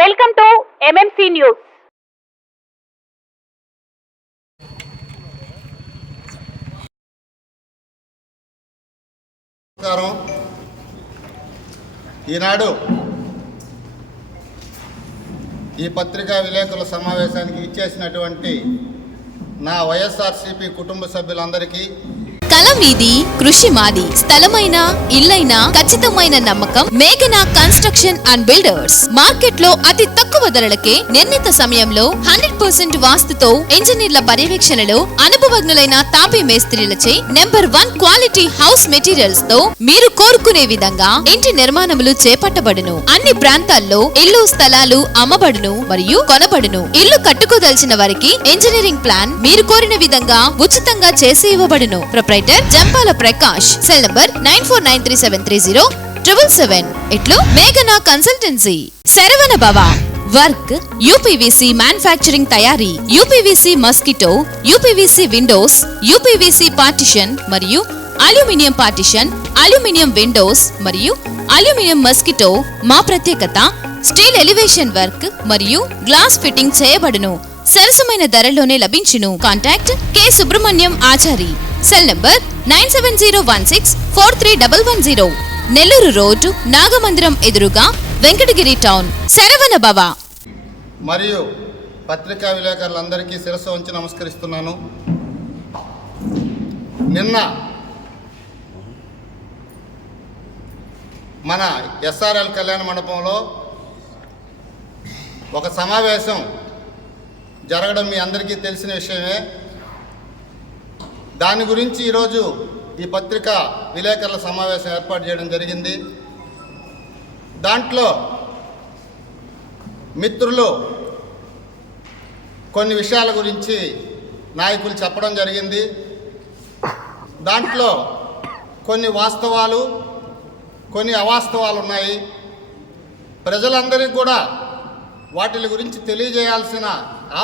Welcome to MMC news. ఈనాడు ఈ పత్రికా విలేకరుల సమావేశానికి ఇచ్చేసినటువంటి నా వైఎస్ఆర్సీపీ కుటుంబ సభ్యులందరికీ, కలం మీది, కృషి మాది. స్థలమైన, ఇల్లైనా ఖచ్చితమైన నమ్మకం మేఘనా కన్స్ట్రక్షన్ అండ్ బిల్డర్స్. మార్కెట్ లో అతి తక్కువ ధరలకే నిర్ణీత సమయంలో 100% వాస్తుతో ఇంజనీర్ల పర్యవేక్షణలో అనుభవజ్ఞులైన తాపీ మేస్త్రీలచే నెంబర్ 1 క్వాలిటీ హౌస్ మెటీరియల్స్ తో మీరు కోరుకునే విధంగా ఇంటి నిర్మాణములు చేపట్టబడును. అన్ని ప్రాంతాల్లో ఇల్లు స్థలాలు అమ్మబడును మరియు కొనబడును. ఇల్లు కట్టుకోదలిచిన వారికి ఇంజనీరింగ్ ప్లాన్ మీరు కోరిన విధంగా ఉచితంగా చేసి ఇవ్వబడును. Proprietor Jampala Prakash. Cell number 9493730777. ఇట్లు మేఘనా consultancy. Saravana Bhava work UPVC manufacturing తయారీ, UPVC mosquito, UPVC windows, UPVC partition మరియు అల్యూమినియం పార్టిషన్, అల్యూమినియం విండోస్ మరియు అల్యూమినియం మస్కిటో. మా ప్రత్యేకత స్టీల్ ఎలివేషన్ వర్క్ మరియు గ్లాస్ ఫిట్టింగ్ చేయబడును. సరసమైన ధరలోనే లభించును. Contact K Subrahmanyam Achari. Cell number 9701643110. Nellore road, Nagamandiram ఎదురుగా, వెంకటగిరి టౌన్. శరవణ భవ. మరియు పత్రికా విలేకరులందరికీ శిరస్సు వంచి నమస్కరిస్తున్నాను. నిన్న మన ఎస్ఆర్ఎల్ కళ్యాణ మండపంలో ఒక సమావేశం జరగడం మీ అందరికీ తెలిసిన విషయమే. దాని గురించి ఈరోజు ఈ పత్రికా విలేకరుల సమావేశం ఏర్పాటు చేయడం జరిగింది. దాంట్లో మిత్రులు కొన్ని విషయాల గురించి నాయకులు చెప్పడం జరిగింది. దాంట్లో కొన్ని వాస్తవాలు, కొన్ని అవాస్తవాలు ఉన్నాయి. ప్రజలందరికీ కూడా వాటి గురించి తెలియజేయాల్సిన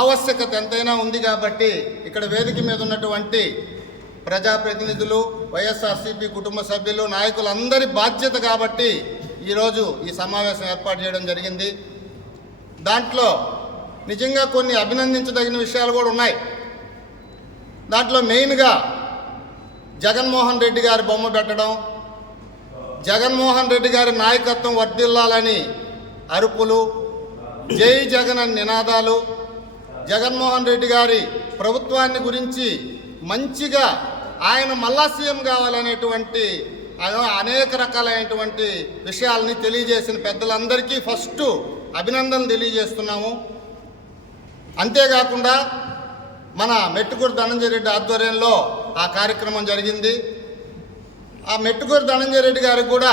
ఆవశ్యకత ఎంతైనా ఉంది. కాబట్టి ఇక్కడ వేదిక మీద ఉన్నటువంటి ప్రజాప్రతినిధులు, వైఎస్ఆర్సీపీ కుటుంబ సభ్యులు, నాయకులందరి బాధ్యత కాబట్టి ఈరోజు ఈ సమావేశం ఏర్పాటు చేయడం జరిగింది. దాంట్లో నిజంగా కొన్ని అభినందించదగిన విషయాలు కూడా ఉన్నాయి. దాంట్లో మెయిన్గా జగన్మోహన్ రెడ్డి గారి బొమ్మ పెట్టడం, జగన్మోహన్ రెడ్డి గారి నాయకత్వం వర్ధిల్లాలని అరుపులు, జై జగన్ అని నినాదాలు, జగన్మోహన్ రెడ్డి గారి ప్రభుత్వాన్ని గురించి మంచిగా ఆయన మళ్ళా సీఎం కావాలనేటువంటి అనేక రకాలైనటువంటి విషయాలని తెలియజేసిన పెద్దలందరికీ ఫస్ట్ అభినందనలు తెలియజేస్తున్నాము. అంతేకాకుండా మన మెట్టుకూరు ధనంజయ రెడ్డి ఆధ్వర్యంలో ఆ కార్యక్రమం జరిగింది. ఆ మెట్టుకూరు ధనంజయ రెడ్డి గారికి కూడా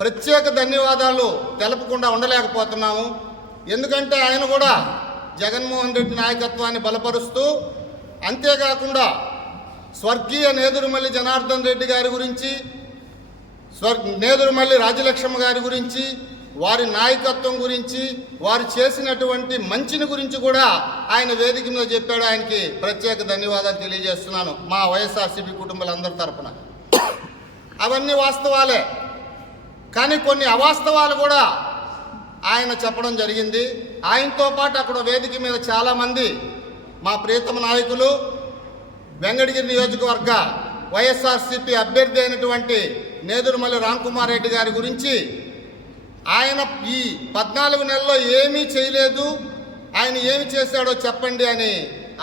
ప్రత్యేక ధన్యవాదాలు తెలపకుండా ఉండలేకపోతున్నాము. ఎందుకంటే ఆయన కూడా జగన్మోహన్ రెడ్డి నాయకత్వాన్ని బలపరుస్తూ, అంతేకాకుండా స్వర్గీయ నేదురుమల్లి జనార్దన్ రెడ్డి గారి గురించి, నేదురుమల్లి రాజలక్ష్మ గారి గురించి, వారి నాయకత్వం గురించి, వారు చేసినటువంటి మంచిని గురించి కూడా ఆయన వేదిక మీద చెప్పాడు. ఆయనకి ప్రత్యేక ధన్యవాదాలు తెలియజేస్తున్నాను మా వైఎస్ఆర్సీపీ కుటుంబాలందరి తరఫున. అవన్నీ వాస్తవాలే, కానీ కొన్ని అవాస్తవాలు కూడా ఆయన చెప్పడం జరిగింది. ఆయనతో పాటు అక్కడ వేదిక మీద చాలామంది మా ప్రియతమ నాయకులు, వెంకటగిరి నియోజకవర్గ వైఎస్ఆర్సీపీ అభ్యర్థి అయినటువంటి నేదురుమల్లి రామ్కుమార్ రెడ్డి గారి గురించి ఆయన ఈ 14 నెలల్లో ఏమీ చేయలేదు, ఆయన ఏమి చేశాడో చెప్పండి అని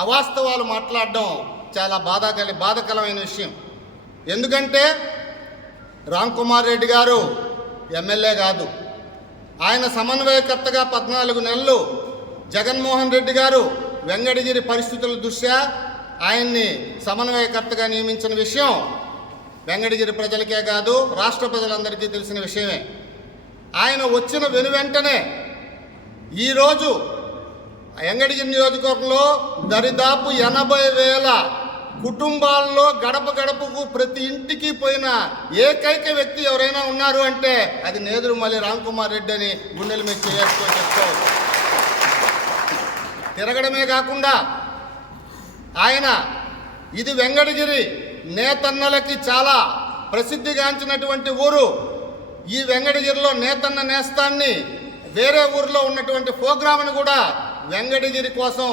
అవాస్తవాలు మాట్లాడడం చాలా బాధాకరమైన విషయం. ఎందుకంటే రామ్కుమార్ రెడ్డి గారు ఎమ్మెల్యే కాదు, ఆయన సమన్వయకర్తగా 14 నెలలు జగన్మోహన్ రెడ్డి గారు వెంకటగిరి పరిస్థితుల దృష్ట్యా ఆయన్ని సమన్వయకర్తగా నియమించిన విషయం వెంకటగిరి ప్రజలకే కాదు రాష్ట్ర ప్రజలందరికీ తెలిసిన విషయమే. ఆయన వచ్చిన వెనువెంటనే ఈరోజు వెంకటగిరి నియోజకవర్గంలో దరిదాపు 80,000 కుటుంబాల్లో గడప గడపకు ప్రతి ఇంటికి పోయిన ఏకైక వ్యక్తి ఎవరైనా ఉన్నారు అంటే అది నేదురుమల్లి రామ్కుమార్ రెడ్డి అని గుండెల మీద చేసుకోవచ్చు. తిరగడమే కాకుండా ఆయన ఇది వెంకటగిరి నేతన్నలకి చాలా ప్రసిద్ధిగాంచినటువంటి ఊరు. ఈ వెంకటగిరిలో నేతన్న నేస్తాన్ని వేరే ఊర్లో ఉన్నటువంటి ప్రోగ్రామ్ను కూడా వెంకటగిరి కోసం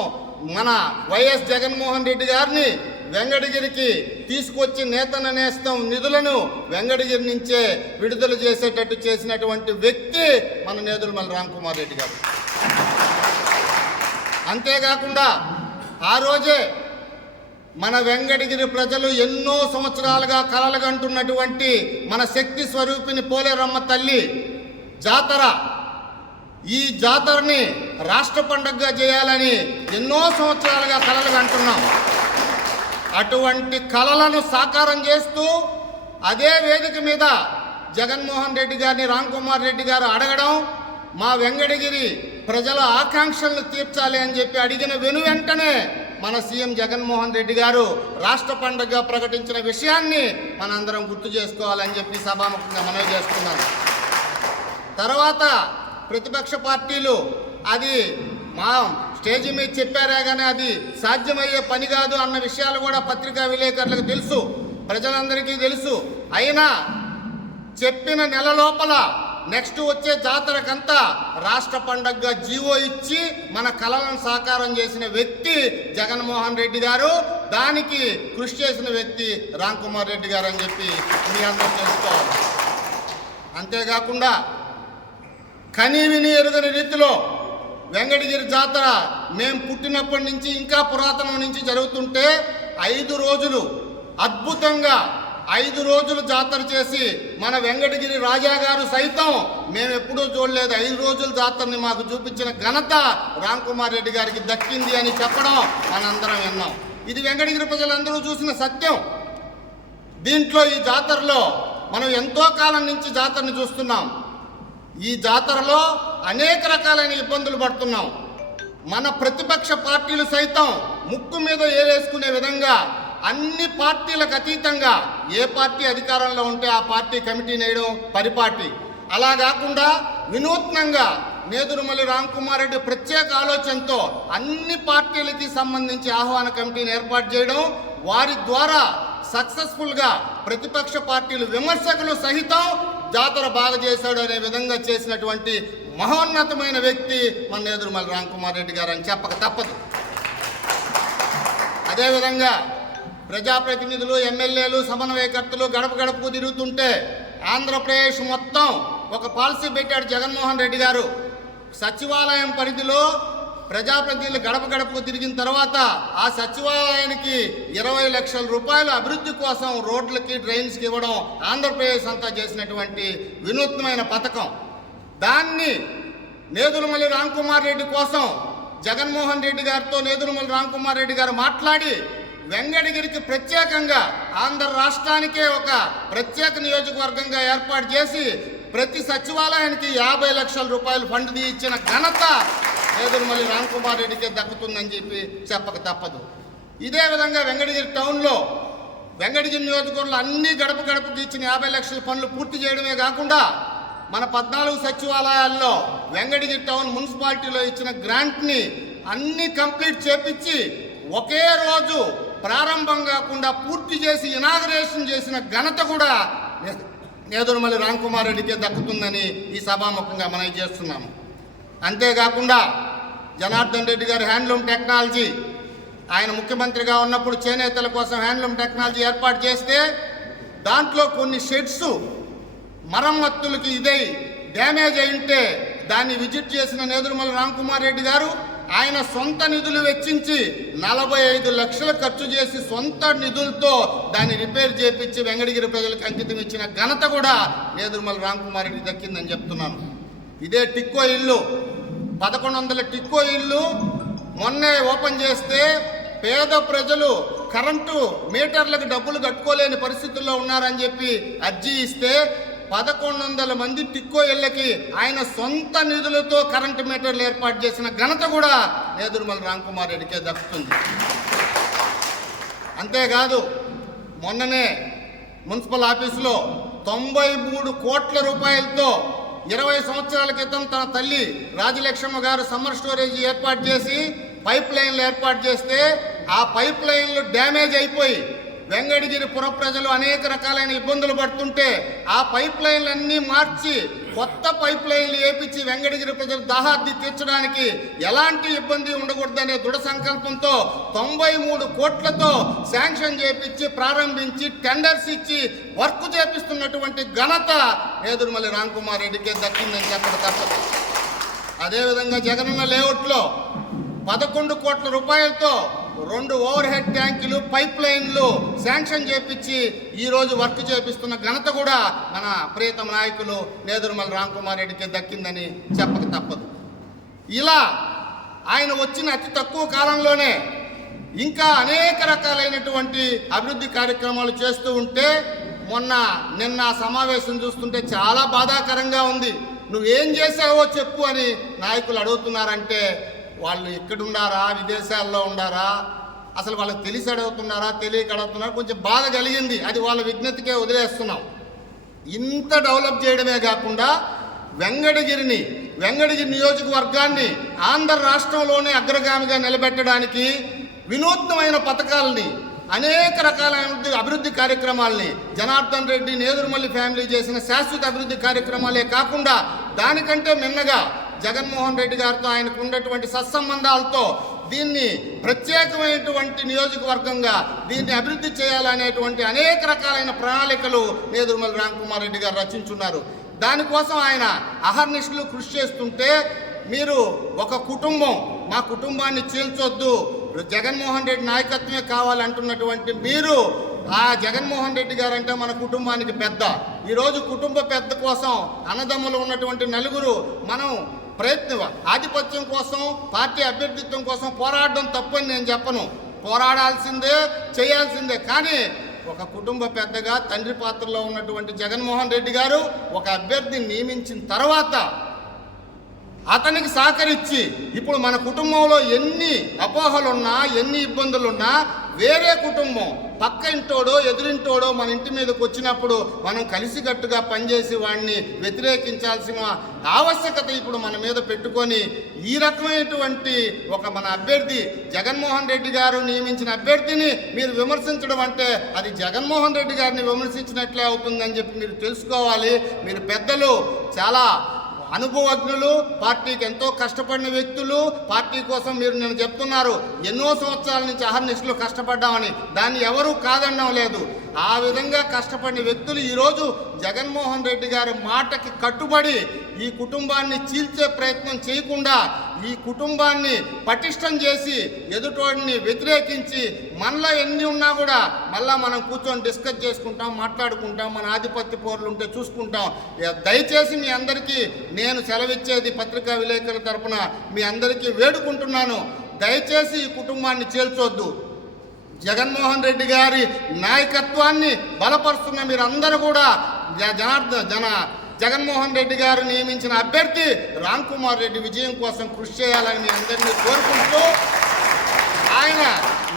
మన వైఎస్ జగన్మోహన్ రెడ్డి గారిని వెంకటగిరికి తీసుకొచ్చి నేతన్న నేస్తం నిధులను వెంకటగిరి నుంచే విడుదల చేసేటట్టు చేసినటువంటి వ్యక్తి మన నేదురుమల్లి రామ్కుమార్ రెడ్డి గారు. అంతేకాకుండా ఆ రోజే మన వెంకటగిరి ప్రజలు ఎన్నో సంవత్సరాలుగా కలలుగంటున్నటువంటి మన శక్తి స్వరూపిణి పోలేరమ్మ తల్లి జాతర, ఈ జాతరని రాష్ట్ర పండుగగా చేయాలని ఎన్నో సంవత్సరాలుగా కలలుగంటున్నాం. అటువంటి కలలను సాకారం చేస్తూ అదే వేదిక మీద జగన్మోహన్ రెడ్డి గారిని రామ్కుమార్ రెడ్డి గారు అడగడం, మా వెంకటగిరి ప్రజల ఆకాంక్షలను తీర్చాలి అని చెప్పి అడిగిన వెనువెంటనే మన సీఎం జగన్మోహన్ రెడ్డి గారు రాష్ట్ర పండుగగా ప్రకటించిన విషయాన్ని మనందరం గుర్తు చేసుకోవాలని చెప్పి సభాముఖంగా మనవి చేస్తున్నాను. తర్వాత ప్రతిపక్ష పార్టీలు అది మా స్టేజీ మీద చెప్పారే కానీ అది సాధ్యమయ్యే పని కాదు అన్న విషయాలు కూడా పత్రికా విలేకరులకు తెలుసు, ప్రజలందరికీ తెలుసు. అయినా చెప్పిన నెల లోపల నెక్స్ట్ వచ్చే జాతరకంతా రాష్ట్ర పండుగగా జీవో ఇచ్చి మన కలలను సాకారం చేసిన వ్యక్తి జగన్మోహన్ రెడ్డి గారు, దానికి కృషి చేసిన వ్యక్తి రామ్కుమార్ రెడ్డి గారు అని చెప్పి మీ అందరూ తెలుసుకోవాలి. అంతేకాకుండా కనీవిని ఎరుగని రీతిలో వెంకటగిరి జాతర మేము పుట్టినప్పటి నుంచి ఇంకా పురాతనం నుంచి జరుగుతుంటే 5 రోజులు అద్భుతంగా 5 రోజులు జాతర చేసి మన వెంకటగిరి రాజా గారు సైతం మేము ఎప్పుడూ చూడలేదు 5 రోజుల జాతరని మాకు చూపించిన ఘనత రామ్కుమార్ రెడ్డి గారికి దక్కింది అని చెప్పడం మనందరం విన్నాం. ఇది వెంకటగిరి ప్రజలందరూ చూసిన సత్యం. దీంట్లో ఈ జాతరలో మనం ఎంతో కాలం నుంచి జాతరని చూస్తున్నాం. ఈ జాతరలో అనేక రకాలైన ఇబ్బందులు పడుతున్నాం. మన ప్రతిపక్ష పార్టీలు సైతం ముక్కు మీద ఏలేసుకునే విధంగా అన్ని పార్టీలకు అతీతంగా ఏ పార్టీ అధికారంలో ఉంటే ఆ పార్టీ కమిటీ నేయడం పరిపాటి. అలా కాకుండా వినూత్నంగా నేదురుమల్లి రామ్కుమార్ రెడ్డి ప్రత్యేక ఆలోచనతో అన్ని పార్టీలకి సంబంధించి ఆహ్వాన కమిటీని ఏర్పాటు చేయడం, వారి ద్వారా సక్సెస్ఫుల్గా ప్రతిపక్ష పార్టీలు విమర్శకులు సహితం జాతర బాగా చేశాడు అనే విధంగా చేసినటువంటి మహోన్నతమైన వ్యక్తి మన నేదురుమల్లి రామ్కుమార్ రెడ్డి గారు అని చెప్పక తప్పదు. అదేవిధంగా ప్రజాప్రతినిధులు, ఎమ్మెల్యేలు, సమన్వయకర్తలు గడప గడపకు తిరుగుతుంటే ఆంధ్రప్రదేశ్ మొత్తం ఒక పాలసీ పెట్టాడు జగన్మోహన్ రెడ్డి గారు. సచివాలయం పరిధిలో ప్రజాప్రతినిధులు గడప గడపకు తిరిగిన తర్వాత ఆ సచివాలయానికి 20 లక్షల రూపాయల అభివృద్ధి కోసం రోడ్లకి, డ్రైన్స్కి ఇవ్వడం ఆంధ్రప్రదేశ్ అంతా చేసినటువంటి వినూత్నమైన పథకం. దాన్ని నేదురుమల్లి రామ్కుమార్ రెడ్డి కోసం జగన్మోహన్ రెడ్డి గారితో నేదురుమల్లి రామ్కుమార్ రెడ్డి గారు మాట్లాడి వెంకటగిరికి ప్రత్యేకంగా ఆంధ్ర రాష్ట్రానికే ఒక ప్రత్యేక నియోజకవర్గంగా ఏర్పాటు చేసి ప్రతి సచివాలయానికి 50 లక్షల రూపాయలు ఫండ్ ఇచ్చిన ఘనత నేదురుమల్లి రామ్కుమార్ రెడ్డికే దక్కుతుందని చెప్పి చెప్పక తప్పదు. ఇదే విధంగా వెంకటగిరి టౌన్లో వెంకటగిరి నియోజకవర్గంలో అన్ని గడప గడపకి ఇచ్చిన 50 లక్షల పనులు పూర్తి చేయడమే కాకుండా మన 14 సచివాలయాల్లో వెంకటగిరి టౌన్ మున్సిపాలిటీలో ఇచ్చిన గ్రాంట్ని అన్ని కంప్లీట్ చేపించి ఒకే రోజు ప్రారంభం కాకుండా పూర్తి చేసి ఇనాగరేషన్ చేసిన ఘనత కూడా నేదురుమల్లి రామ్కుమార్ రెడ్డికే దక్కుతుందని ఈ సభాముఖంగా మనం చేస్తున్నాము. అంతేకాకుండా జనార్దన్ రెడ్డి గారు హ్యాండ్లూమ్ టెక్నాలజీ, ఆయన ముఖ్యమంత్రిగా ఉన్నప్పుడు చేనేతల కోసం హ్యాండ్లూమ్ టెక్నాలజీ ఏర్పాటు చేస్తే దాంట్లో కొన్ని షెడ్స్ మరమ్మతులకి ఇదై డ్యామేజ్ అయి ఉంటే దాన్ని విజిట్ చేసిన నేదురుమల్లి రామ్కుమార్ రెడ్డి గారు ఆయన సొంత నిధులు వెచ్చించి 45 లక్షలు ఖర్చు చేసి సొంత నిధులతో దాన్ని రిపేర్ చేపించి వెంకటగిరి ప్రజలకు అంకితం ఇచ్చిన ఘనత కూడా నేదురుమల్లి రామ్కుమార్ రెడ్డి దక్కిందని చెప్తున్నాను. ఇదే టిక్కో ఇల్లు 1100 టిక్కో ఇల్లు మొన్నే ఓపెన్ చేస్తే పేద ప్రజలు కరెంటు మీటర్లకు డబ్బులు కట్టుకోలేని పరిస్థితుల్లో ఉన్నారని చెప్పి అర్జీ ఇస్తే 1100 మంది టిక్కో ఇళ్ళకి ఆయన సొంత నిధులతో కరెంటు మీటర్లు ఏర్పాటు చేసిన ఘనత కూడా నేదురుమల్లి రామ్కుమార్ రెడ్డికే దక్కుతుంది. అంతేకాదు మొన్ననే మున్సిపల్ ఆఫీసులో 93 కోట్ల రూపాయలతో 20 సంవత్సరాల క్రితం తన తల్లి రాజలక్ష్మ గారు సమ్మర్ స్టోరేజ్ ఏర్పాటు చేసి పైప్ లైన్లు ఏర్పాటు చేస్తే ఆ పైప్ లైన్లు డ్యామేజ్ అయిపోయి వెంకటగిరి పుర ప్రజలు అనేక రకాలైన ఇబ్బందులు పడుతుంటే ఆ పైప్ లైన్లన్నీ మార్చి కొత్త పైప్ లైన్లు వేపించి వెంకటగిరి ప్రజల దాహార్ది తీర్చడానికి ఎలాంటి ఇబ్బంది ఉండకూడదనే దృఢ సంకల్పంతో 93 కోట్లతో శాంక్షన్ చేపించి ప్రారంభించి టెండర్స్ ఇచ్చి వర్క్ చేపిస్తున్నటువంటి ఘనత నేదురుమల్లి రామ్కుమార్ రెడ్డికే దక్కిందని చెప్పడం తప్పదు. అదేవిధంగా జగనన్న లేఅవుట్లో 11 కోట్ల రూపాయలతో 2 ఓవర్ హెడ్ ట్యాంకులు పైప్ లైన్లు శాంక్షన్ చేపించి ఈరోజు వర్క్ చేపిస్తున్న ఘనత కూడా మన ప్రియతమ నాయకులు నేదురుమల్లి రామ్కుమార్ రెడ్డికి దక్కిందని చెప్పక తప్పదు. ఇలా ఆయన వచ్చిన అతి తక్కువ కాలంలోనే ఇంకా అనేక రకాలైనటువంటి అభివృద్ధి కార్యక్రమాలు చేస్తూ ఉంటే నిన్న సమావేశం చూస్తుంటే చాలా బాధాకరంగా ఉంది. నువ్వేం చేసావో చెప్పు అని నాయకులు అడుగుతున్నారంటే వాళ్ళు ఎక్కడున్నారా, విదేశాల్లో ఉన్నారా, అసలు వాళ్ళకి తెలిసి అడుగుతున్నారా, తెలియక అడుగుతున్నారా, కొంచెం బాధ కలిగింది. అది వాళ్ళ విజ్ఞతకే వదిలేస్తున్నాం. ఇంత డెవలప్ చేయడమే కాకుండా వెంకటగిరి నియోజకవర్గాన్ని ఆంధ్ర రాష్ట్రంలోనే అగ్రగామిగా నిలబెట్టడానికి వినూత్నమైన పథకాలని, అనేక రకాలైన అభివృద్ధి కార్యక్రమాలని జనార్దన్ రెడ్డి నేదురుమల్లి ఫ్యామిలీ చేసిన శాశ్వత అభివృద్ధి కార్యక్రమాలే కాకుండా దానికంటే మిన్నగా జగన్మోహన్ రెడ్డి గారితో ఆయనకు ఉన్నటువంటి సత్సంబంధాలతో దీన్ని ప్రత్యేకమైనటువంటి నియోజకవర్గంగా దీన్ని అభివృద్ధి చేయాలనేటువంటి అనేక రకాలైన ప్రణాళికలు నేదురుమల్లి రామ్కుమార్ రెడ్డి గారు రచించున్నారు. దానికోసం ఆయన అహర్నిశలు కృషి చేస్తుంటే మీరు ఒక కుటుంబం, మా కుటుంబాన్ని చీల్చొద్దు, జగన్మోహన్ రెడ్డి నాయకత్వమే కావాలంటున్నటువంటి మీరు ఆ జగన్మోహన్ రెడ్డి గారు అంటే మన కుటుంబానికి పెద్ద. ఈరోజు కుటుంబ పెద్ద కోసం అన్నదమ్ములు ఉన్నటువంటి నలుగురు మనం ఆధిపత్యం కోసం, పార్టీ అభ్యర్థిత్వం కోసం పోరాడడం తప్పని నేను చెప్పను. పోరాడాల్సిందే, చేయాల్సిందే. కానీ ఒక కుటుంబ పెద్దగా తండ్రి పాత్రలో ఉన్నటువంటి జగన్మోహన్ రెడ్డి గారు ఒక అభ్యర్థిని నియమించిన తర్వాత అతనికి సహకరించి ఇప్పుడు మన కుటుంబంలో ఎన్ని అపోహలున్నా, ఎన్ని ఇబ్బందులున్నా వేరే కుటుంబం పక్క ఇంటోడో ఎదురింటోడో మన ఇంటి మీదకి వచ్చినప్పుడు మనం కలిసికట్టుగా పనిచేసి వాడిని వ్యతిరేకించాల్సిన ఆవశ్యకత ఇప్పుడు మన మీద పెట్టుకొని ఈ రకమైనటువంటి ఒక మన అభ్యర్థి జగన్మోహన్ రెడ్డి గారు నియమించిన అభ్యర్థిని మీరు విమర్శించడం అంటే అది జగన్మోహన్ రెడ్డి గారిని విమర్శించినట్లే అవుతుందని చెప్పి మీరు తెలుసుకోవాలి. మీరు పెద్దలు, చాలా అనుభవజ్ఞులు, పార్టీకి ఎంతో కష్టపడిన వ్యక్తులు. పార్టీ కోసం మీరు నేను చెప్తున్నారు ఎన్నో సంవత్సరాల నుంచి అహర్నిశలు కష్టపడ్డామని, దాన్ని ఎవరూ కాదనడం లేదు. ఆ విధంగా కష్టపడిన వ్యక్తులు ఈరోజు జగన్మోహన్ రెడ్డి గారి మాటకి కట్టుబడి ఈ కుటుంబాన్ని చీల్చే ప్రయత్నం చేయకుండా ఈ కుటుంబాన్ని పటిష్టం చేసి ఎదుటోడిని వ్యతిరేకించి మనలో ఎన్ని ఉన్నా కూడా మళ్ళా మనం కూర్చొని డిస్కస్ చేసుకుంటాం, మాట్లాడుకుంటాం, మన ఆధిపత్య పోర్లు ఉంటే చూసుకుంటాం. దయచేసి మీ అందరికీ నేను సెలవిచ్చేది పత్రికా విలేకరుల తరపున మీ అందరికీ వేడుకుంటున్నాను, దయచేసి ఈ కుటుంబాన్ని చేల్చొద్దు. జగన్మోహన్ రెడ్డి గారి నాయకత్వాన్ని బలపరుస్తున్న మీరందరూ కూడా జగన్మోహన్ రెడ్డి గారు నియమించిన అభ్యర్థి రామ్కుమార్ రెడ్డి విజయం కోసం కృషి చేయాలని మీ అందరినీ కోరుకుంటూ, ఆయన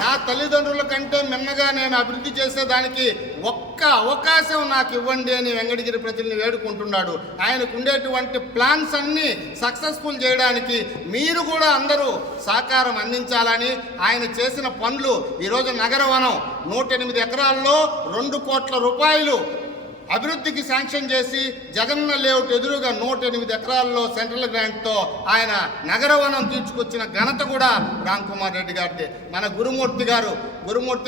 నా తల్లిదండ్రుల కంటే మిన్నగా నేను అభివృద్ధి చేసేదానికి ఒక్క అవకాశం నాకు ఇవ్వండి అని వెంకటగిరి ప్రజల్ని వేడుకుంటున్నాడు. ఆయనకు ఉండేటువంటి ప్లాన్స్ అన్నీ సక్సెస్ఫుల్ చేయడానికి మీరు కూడా అందరూ సహకారం అందించాలని, ఆయన చేసిన పనులు ఈరోజు నగరవనం 108 ఎకరాల్లో 2 కోట్ల రూపాయలు అభివృద్ధికి శాంక్షన్ చేసి జగనన్న లేఅవుట్ ఎదురుగా 108 ఎకరాల్లో సెంట్రల్ గ్రాంట్తో ఆయన నగరవనం తీర్చుకొచ్చిన ఘనత కూడా రామ్కుమార్ రెడ్డి గారిది. మన గురుమూర్తి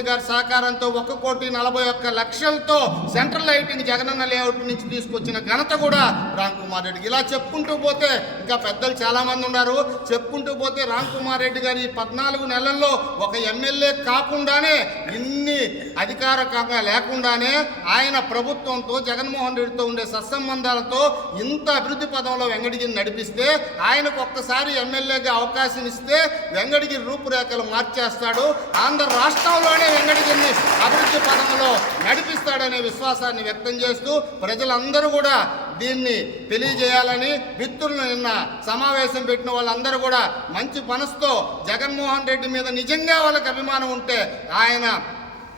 గారి సహకారంతో 1,41,00,000తో సెంట్రల్ లైటింగ్ జగనన్న లేఅవుట్ నుంచి తీసుకొచ్చిన ఘనత కూడా రామ్కుమార్ రెడ్డికి. ఇలా చెప్పుకుంటూ పోతే ఇంకా పెద్దలు చాలామంది ఉన్నారు. చెప్పుకుంటూ పోతే రామ్కుమార్ రెడ్డి గారు ఈ 14 నెలల్లో ఒక ఎమ్మెల్యే కాకుండానే, ఇన్ని అధికారికంగా లేకుండానే ఆయన ప్రభుత్వంతో జగన్మోహన్ రెడ్డితో ఉండే సత్సంబంధాలతో ఇంత అభివృద్ధి పదంలో వెంకటగిరిని నడిపిస్తే, ఆయనకు ఒక్కసారి ఎమ్మెల్యేగా అవకాశం ఇస్తే వెంకటగిరి రూపురేఖలు మార్చేస్తాడు, ఆంధ్ర రాష్ట్రంలోనే వెంకటగిరిని అభివృద్ధి పదంలో నడిపిస్తాడనే విశ్వాసాన్ని వ్యక్తం చేస్తూ ప్రజలందరూ కూడా దీన్ని తెలియజేయాలని, మిత్రులను నిన్న సమావేశం పెట్టిన వాళ్ళందరూ కూడా మంచి మనసుతో జగన్మోహన్ రెడ్డి మీద నిజంగా వాళ్ళకి అభిమానం ఉంటే ఆయన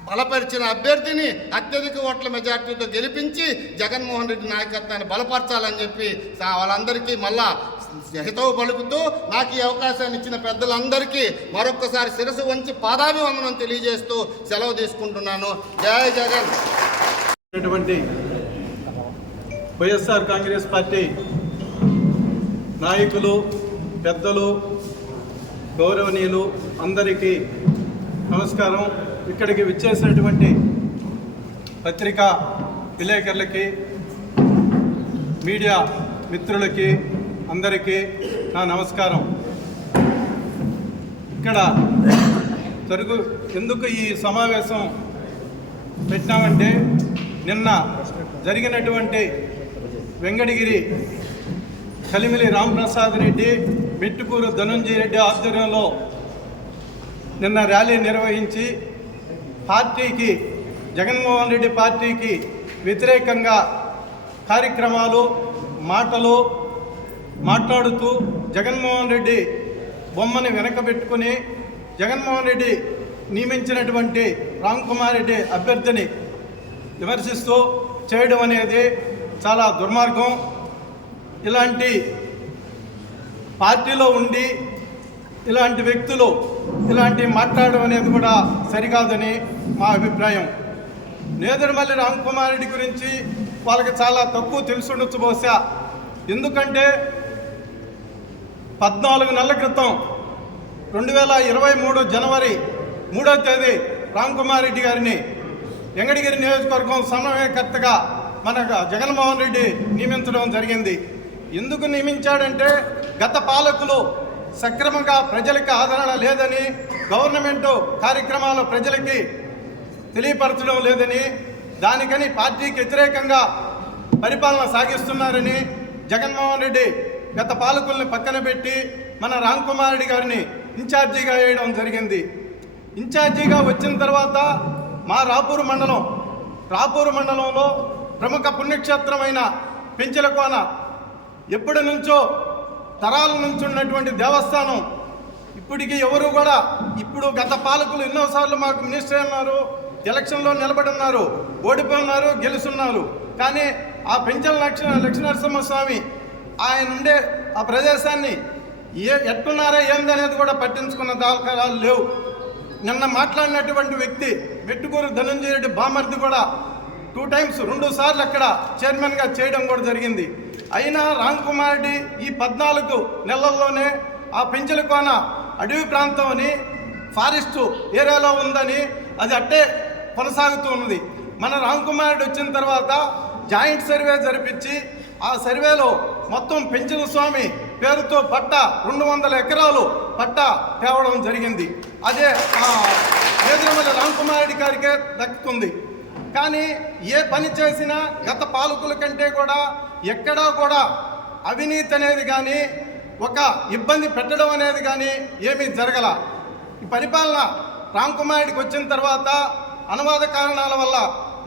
బలపరిచిన అభ్యర్థిని అత్యధిక ఓట్ల మెజార్టీతో గెలిపించి జగన్మోహన్ రెడ్డి నాయకత్వాన్ని బలపరచాలని చెప్పి వాళ్ళందరికీ మళ్ళా హితవు పలుకుతూ నాకు ఈ అవకాశాన్ని ఇచ్చిన పెద్దలందరికీ మరొక్కసారి శిరస్సు వంచి పాదాభివందనం తెలియజేస్తూ సెలవు తీసుకుంటున్నాను. జై జగన్. వైఎస్ఆర్ కాంగ్రెస్ పార్టీ నాయకులు, పెద్దలు, గౌరవనీయులు అందరికీ నమస్కారం. ఇక్కడికి విచ్చేసినటువంటి పత్రికా విలేకరులకి, మీడియా మిత్రులకి అందరికీ నా నమస్కారం. ఇక్కడ ఎందుకు ఈ సమావేశం పెట్టినామంటే, నిన్న జరిగినటువంటి వెంకటగిరి కలిమిలి రాంప్రసాద్ రెడ్డి, మెట్టుకూరు ధనుంజయ రెడ్డి ఆధ్వర్యంలో నిన్న ర్యాలీ నిర్వహించి పార్టీకి, జగన్మోహన్ రెడ్డి పార్టీకి వ్యతిరేకంగా కార్యక్రమాలు, మాటలు మాట్లాడుతూ జగన్మోహన్ రెడ్డి బొమ్మని వెనకబెట్టుకుని జగన్మోహన్ రెడ్డి నియమించినటువంటి రామ్కుమార్ రెడ్డి అభ్యర్థిని విమర్శిస్తూ చేయడం అనేది చాలా దుర్మార్గం. ఇలాంటి పార్టీలో ఉండి ఇలాంటి వ్యక్తులు ఇలాంటి మాట్లాడడం అనేది కూడా సరికాదని మా అభిప్రాయం. నేదురుమల్లి రామ్కుమార్ రెడ్డి గురించి వాళ్ళకి చాలా తక్కువ తెలుసుండొచ్చు బహుశా. ఎందుకంటే 14 నెలల క్రితం 2023 జనవరి 3వ తేదీ రామ్కుమార్ రెడ్డి గారిని వెంకటగిరి నియోజకవర్గం సమన్వయకర్తగా మన జగన్మోహన్ రెడ్డి నియమించడం జరిగింది. ఎందుకు నియమించాడంటే, గత పాలకులు సక్రమంగా ప్రజలకు ఆదరణ లేదని, గవర్నమెంటు కార్యక్రమాలు ప్రజలకి తెలియపరచడం లేదని, దానికని పార్టీకి వ్యతిరేకంగా పరిపాలన సాగిస్తున్నారని జగన్మోహన్ రెడ్డి గత పాలకుల్ని పక్కన పెట్టి మన రామ్కుమార్ రెడ్డి గారిని ఇన్ఛార్జిగా వేయడం జరిగింది. ఇన్ఛార్జిగా వచ్చిన తర్వాత మా రాపూరు మండలంలో ప్రముఖ పుణ్యక్షేత్రమైన పెంచలకోన ఎప్పటి నుంచో తరాల నుంచి ఉన్నటువంటి దేవస్థానం ఇప్పటికీ ఎవరు కూడా, ఇప్పుడు గత పాలకులు ఎన్నోసార్లు మాకు మినిస్టర్ అన్నారు, ఎలక్షన్లో నిలబడి ఉన్నారు, ఓడిపోయినారు, గెలుస్తున్నారు. కానీ ఆ పెంచల లక్ష్మీనరసింహస్వామి ఆయన ఉండే ఆ ప్రదేశాన్ని ఎట్టున్నారా ఏందనేది కూడా పట్టించుకున్న దాఖలాలు లేవు. నిన్న మాట్లాడినటువంటి వ్యక్తి మెట్టుకూరు ధనుంజయ రెడ్డి బామర్ది కూడా 2 times 2 సార్లు అక్కడ చైర్మన్గా చేయడం కూడా జరిగింది. అయినా రామ్కుమార్ రెడ్డి ఈ 14 నెలల్లోనే ఆ పెంచలకోన అడవి ప్రాంతం అని, ఫారెస్టు ఏరియాలో ఉందని అది అట్టే కొనసాగుతూ ఉన్నది. మన రామ్కుమార్ రెడ్డి వచ్చిన తర్వాత జాయింట్ సర్వే జరిపించి ఆ సర్వేలో మొత్తం పెంచిన స్వామి పేరుతో పట్టా 200 ఎకరాలు పట్టా తేవడం జరిగింది. అదే నేదురుమల్లి రామ్కుమార్ రెడ్డి గారికే దక్కుతుంది. కానీ ఏ పని చేసినా గత పాలకుల కంటే కూడా ఎక్కడా కూడా అవినీతి అనేది కానీ, ఒక ఇబ్బంది పెట్టడం అనేది కానీ ఏమీ జరగల. ఈ పరిపాలన రామ్కుమార్ రెడ్డికి వచ్చిన తర్వాత అనువాద కారణాల వల్ల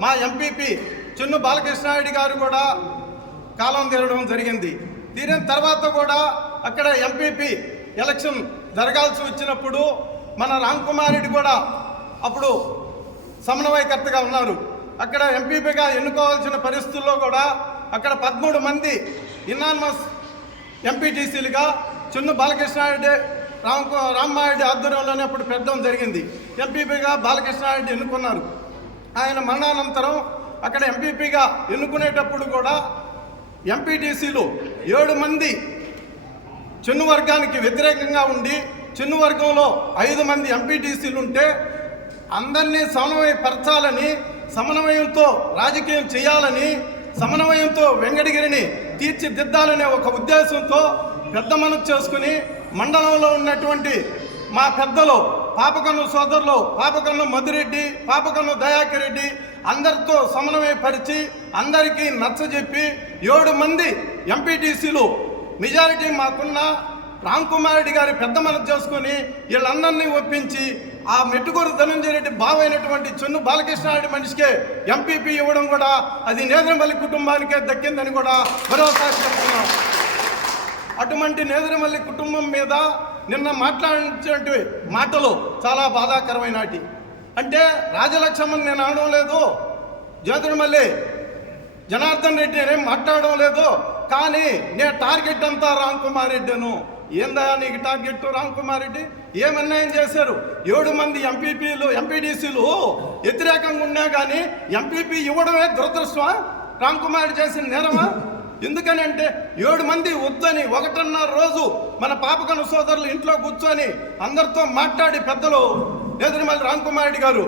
మా ఎంపీపీ చెన్ను బాలకృష్ణారెడ్డి గారు కూడా కాలం తీరడం జరిగింది. తీరిన తర్వాత కూడా అక్కడ ఎంపీపీ ఎలక్షన్ జరగాల్సి వచ్చినప్పుడు మన రామ్కుమార్ రెడ్డి కూడా అప్పుడు సమన్వయకర్తగా ఉన్నారు. అక్కడ ఎంపీపీగా ఎన్నుకోవాల్సిన పరిస్థితుల్లో కూడా అక్కడ 13 మంది ఇనానమస్ ఎంపీటీసీలుగా చెన్ను బాలకృష్ణారెడ్డి రామ్మారెడ్డి ఆధ్వర్యంలోనే అప్పుడు పెట్టడం జరిగింది. ఎంపీపీగా బాలకృష్ణారెడ్డి ఎన్నుకున్నారు. ఆయన మరణానంతరం అక్కడ ఎంపీపీగా ఎన్నుకునేటప్పుడు కూడా ఎంపీటీసీలు 7 మంది చెన్ను వర్గానికి వ్యతిరేకంగా ఉండి, చెన్ను వర్గంలో 5 మంది ఎంపీటీసీలు ఉంటే అందరినీ సమన్వయపరచాలని, సమన్వయంతో రాజకీయం చేయాలని, సమన్వయంతో వెంకటగిరిని తీర్చిదిద్దాలనే ఒక ఉద్దేశంతో పెద్ద మనసు చేసుకుని మండలంలో ఉన్నటువంటి మా పెద్దలు పాపకన్ను సోదరులు, పాపకన్ను మధురెడ్డి, పాపకన్ను దయాకర్ రెడ్డి అందరితో సమన్వయపరిచి అందరికీ నచ్చజెప్పి 7 మంది ఎంపీటీసీలు మెజారిటీ మాకున్న రామ్కుమార్ రెడ్డి గారి పెద్ద మనసు చేసుకుని వీళ్ళందరినీ ఒప్పించి ఆ మెట్టుకూరు ధనుంజయ రెడ్డి బావైనటువంటి చెన్ను బాలకృష్ణారెడ్డి మనిషికే ఎంపీపీ ఇవ్వడం కూడా అది నేదురుమల్లి కుటుంబానికే దక్కిందని కూడా భరోసా చెప్తున్నాం. అటువంటి నేదురుమల్లి కుటుంబం మీద నిన్న మాట్లాడినటువంటి మాటలు చాలా బాధాకరమైనటి. అంటే రాజలక్ష్మణ్ నేను అనడం లేదు, నేదురుమల్లి జనార్దన్ రెడ్డి నేనేం మాట్లాడడం లేదు, కానీ నేను టార్గెట్ అంతా రామ్కుమార్ రెడ్డిను. ఏందా నీకు టార్గెట్? రామ్కుమార్ రెడ్డి ఏం అన్యాయం చేశారు? 7 మంది ఎంపీటీసీలు వ్యతిరేకంగా ఉన్నా కానీ ఎంపీపీ ఇవ్వడమే దురదృష్టం. రామ్ కుమార్ చేసిన నేరమా? ఎందుకని అంటే 7 మంది వద్దని 1.5 రోజు మన పాపకను సోదరులు ఇంట్లో కూర్చొని అందరితో మాట్లాడి పెద్దలు నేదురుమల్లి రామ్ కుమార్ రెడ్డి గారు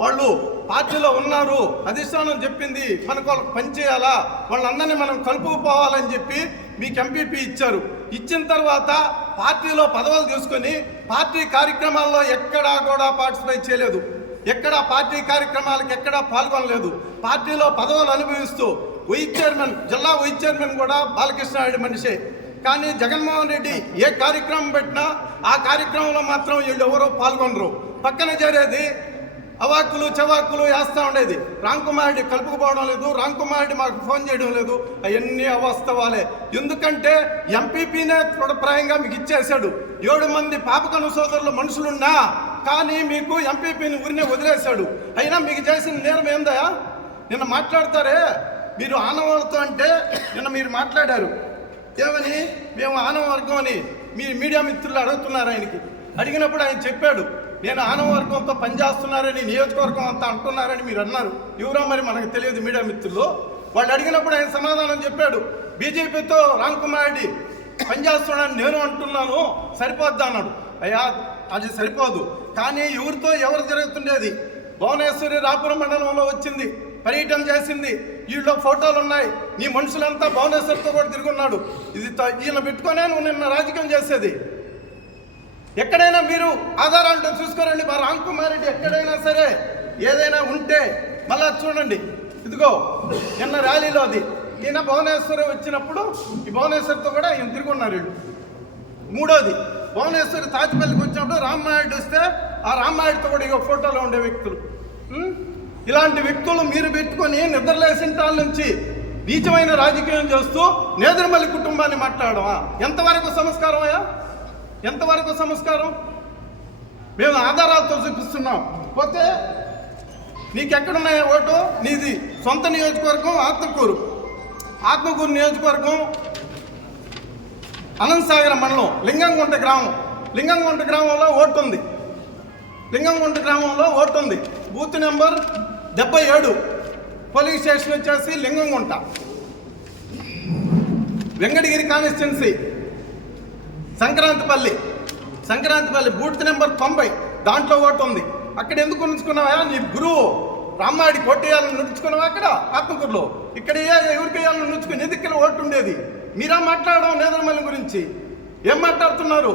వాళ్ళు పార్టీలో ఉన్నారు, అధిష్టానం చెప్పింది మనకు వాళ్ళకి పనిచేయాలా, వాళ్ళందరినీ మనం కలుపుకుపోవాలని చెప్పి మీకు ఎంపీపీ ఇచ్చారు. ఇచ్చిన తర్వాత పార్టీలో పదవులు తీసుకొని పార్టీ కార్యక్రమాల్లో ఎక్కడా కూడా పార్టిసిపేట్ చేయలేదు, ఎక్కడా పార్టీ కార్యక్రమాలకు ఎక్కడా పాల్గొనలేదు. పార్టీలో పదవులు అనుభవిస్తూ వైస్ చైర్మన్, జిల్లా వైస్ చైర్మన్ కూడా బాలకృష్ణారెడ్డి మనిషే. కానీ జగన్మోహన్ రెడ్డి ఏ కార్యక్రమం పెట్టినా ఆ కార్యక్రమంలో మాత్రం వీళ్ళు ఎవరో పాల్గొనరు. పక్కన చేరేది అవాక్కులు చవాక్కులు వేస్తూ ఉండేది. రామ్ కుమార్ రెడ్డి కలుపుకుపోవడం లేదు, రామ్ కుమార్ రెడ్డి మాకు ఫోన్ చేయడం లేదు. అవన్నీ అవాస్తవాలే. ఎందుకంటే ఎంపీపీనే తృఢప్రాయంగా మీకు ఇచ్చేశాడు. 7 మంది పాపకను సోదరులు మనుషులున్నా కానీ మీకు ఎంపీపీని ఊరినే వదిలేశాడు. అయినా మీకు చేసిన నేరం ఏందయా? నిన్న మాట్లాడతారే మీరు ఆనవాళ్ళతో అంటే నిన్న మీరు మాట్లాడారు ఏమని, మేము ఆనవ వర్గం అని మీ మీడియా మిత్రులు అడుగుతున్నారు. ఆయనకి అడిగినప్పుడు ఆయన చెప్పాడు, నేను ఆనవ వర్గంతో పనిచేస్తున్నారని నియోజకవర్గం అంతా అంటున్నారని మీరు అన్నారు. ఎవరో మరి మనకు తెలియదు మీడియా మిత్రులు. వాళ్ళు అడిగినప్పుడు ఆయన సమాధానం చెప్పాడు, బీజేపీతో రామ్ కుమార్ రెడ్డి పనిచేస్తున్నాడని నేను అంటున్నాను, సరిపోద్దా అన్నాడు. అయ్యా అది సరిపోదు. కానీ ఎవరు జరుగుతుండేది? భువనేశ్వరి రాపురం మండలంలో వచ్చింది, పర్యటన చేసింది, వీళ్ళు ఫోటోలు ఉన్నాయి. నీ మనుషులంతా భువనేశ్వర్తో కూడా తిరుగున్నాడు. ఇది ఈయన పెట్టుకునే నువ్వు నిన్న రాజకీయం చేసేది. ఎక్కడైనా మీరు ఆధారాలతో చూసుకోరండి. మా రామ్ కుమార్ రెడ్డి ఎక్కడైనా సరే ఏదైనా ఉంటే మళ్ళా చూడండి. ఇదిగో నిన్న ర్యాలీలో అది ఈయన భువనేశ్వరి వచ్చినప్పుడు ఈ భువనేశ్వర్తో కూడా ఈయన తిరుగున్నారు వీళ్ళు. మూడోది భువనేశ్వరి తాజ్మహల్కి వచ్చినప్పుడు రామ్నాయుడు వస్తే ఆ రామ్నాయుడుతో కూడా ఇక ఫోటోలో ఉండే వ్యక్తులు. ఇలాంటి వ్యక్తులు మీరు పెట్టుకొని నిద్రలేసింటాల నుంచి నీచమైన రాజకీయం చేస్తూ నేదురుమల్లి కుటుంబాన్ని మాట్లాడమా? ఎంతవరకు సంస్కారం అయ్యా? ఎంతవరకు సంస్కారం? మేము ఆధారాలతో చూపిస్తున్నాం. పోతే నీకెక్కడున్నాయా ఓటు? నీది సొంత నియోజకవర్గం ఆత్మకూరు నియోజకవర్గం అనంతసాగర మండలం లింగంగుంట గ్రామంలో ఓటు ఉంది. బూత్ నెంబర్ 77, పోలీస్ స్టేషన్ వచ్చేసి Lingamgunta, Venkatagiri constituency, Sankranthipalli booth number 90, దాంట్లో ఓటు ఉంది. అక్కడ ఎందుకు ఉంచుకున్నావా? నీ గురువు రామ్మాడి కొట్టేయాలని నుంచుకున్నావా అక్కడ ఆత్మకూరులో? ఇక్కడ ఎవరికి వేయాలని నుంచుకుని ఎందుకు ఇక్కడ ఓటు ఉండేది? మీరా మాట్లాడడం నేదురుమల్లి గురించి? ఏం మాట్లాడుతున్నారు?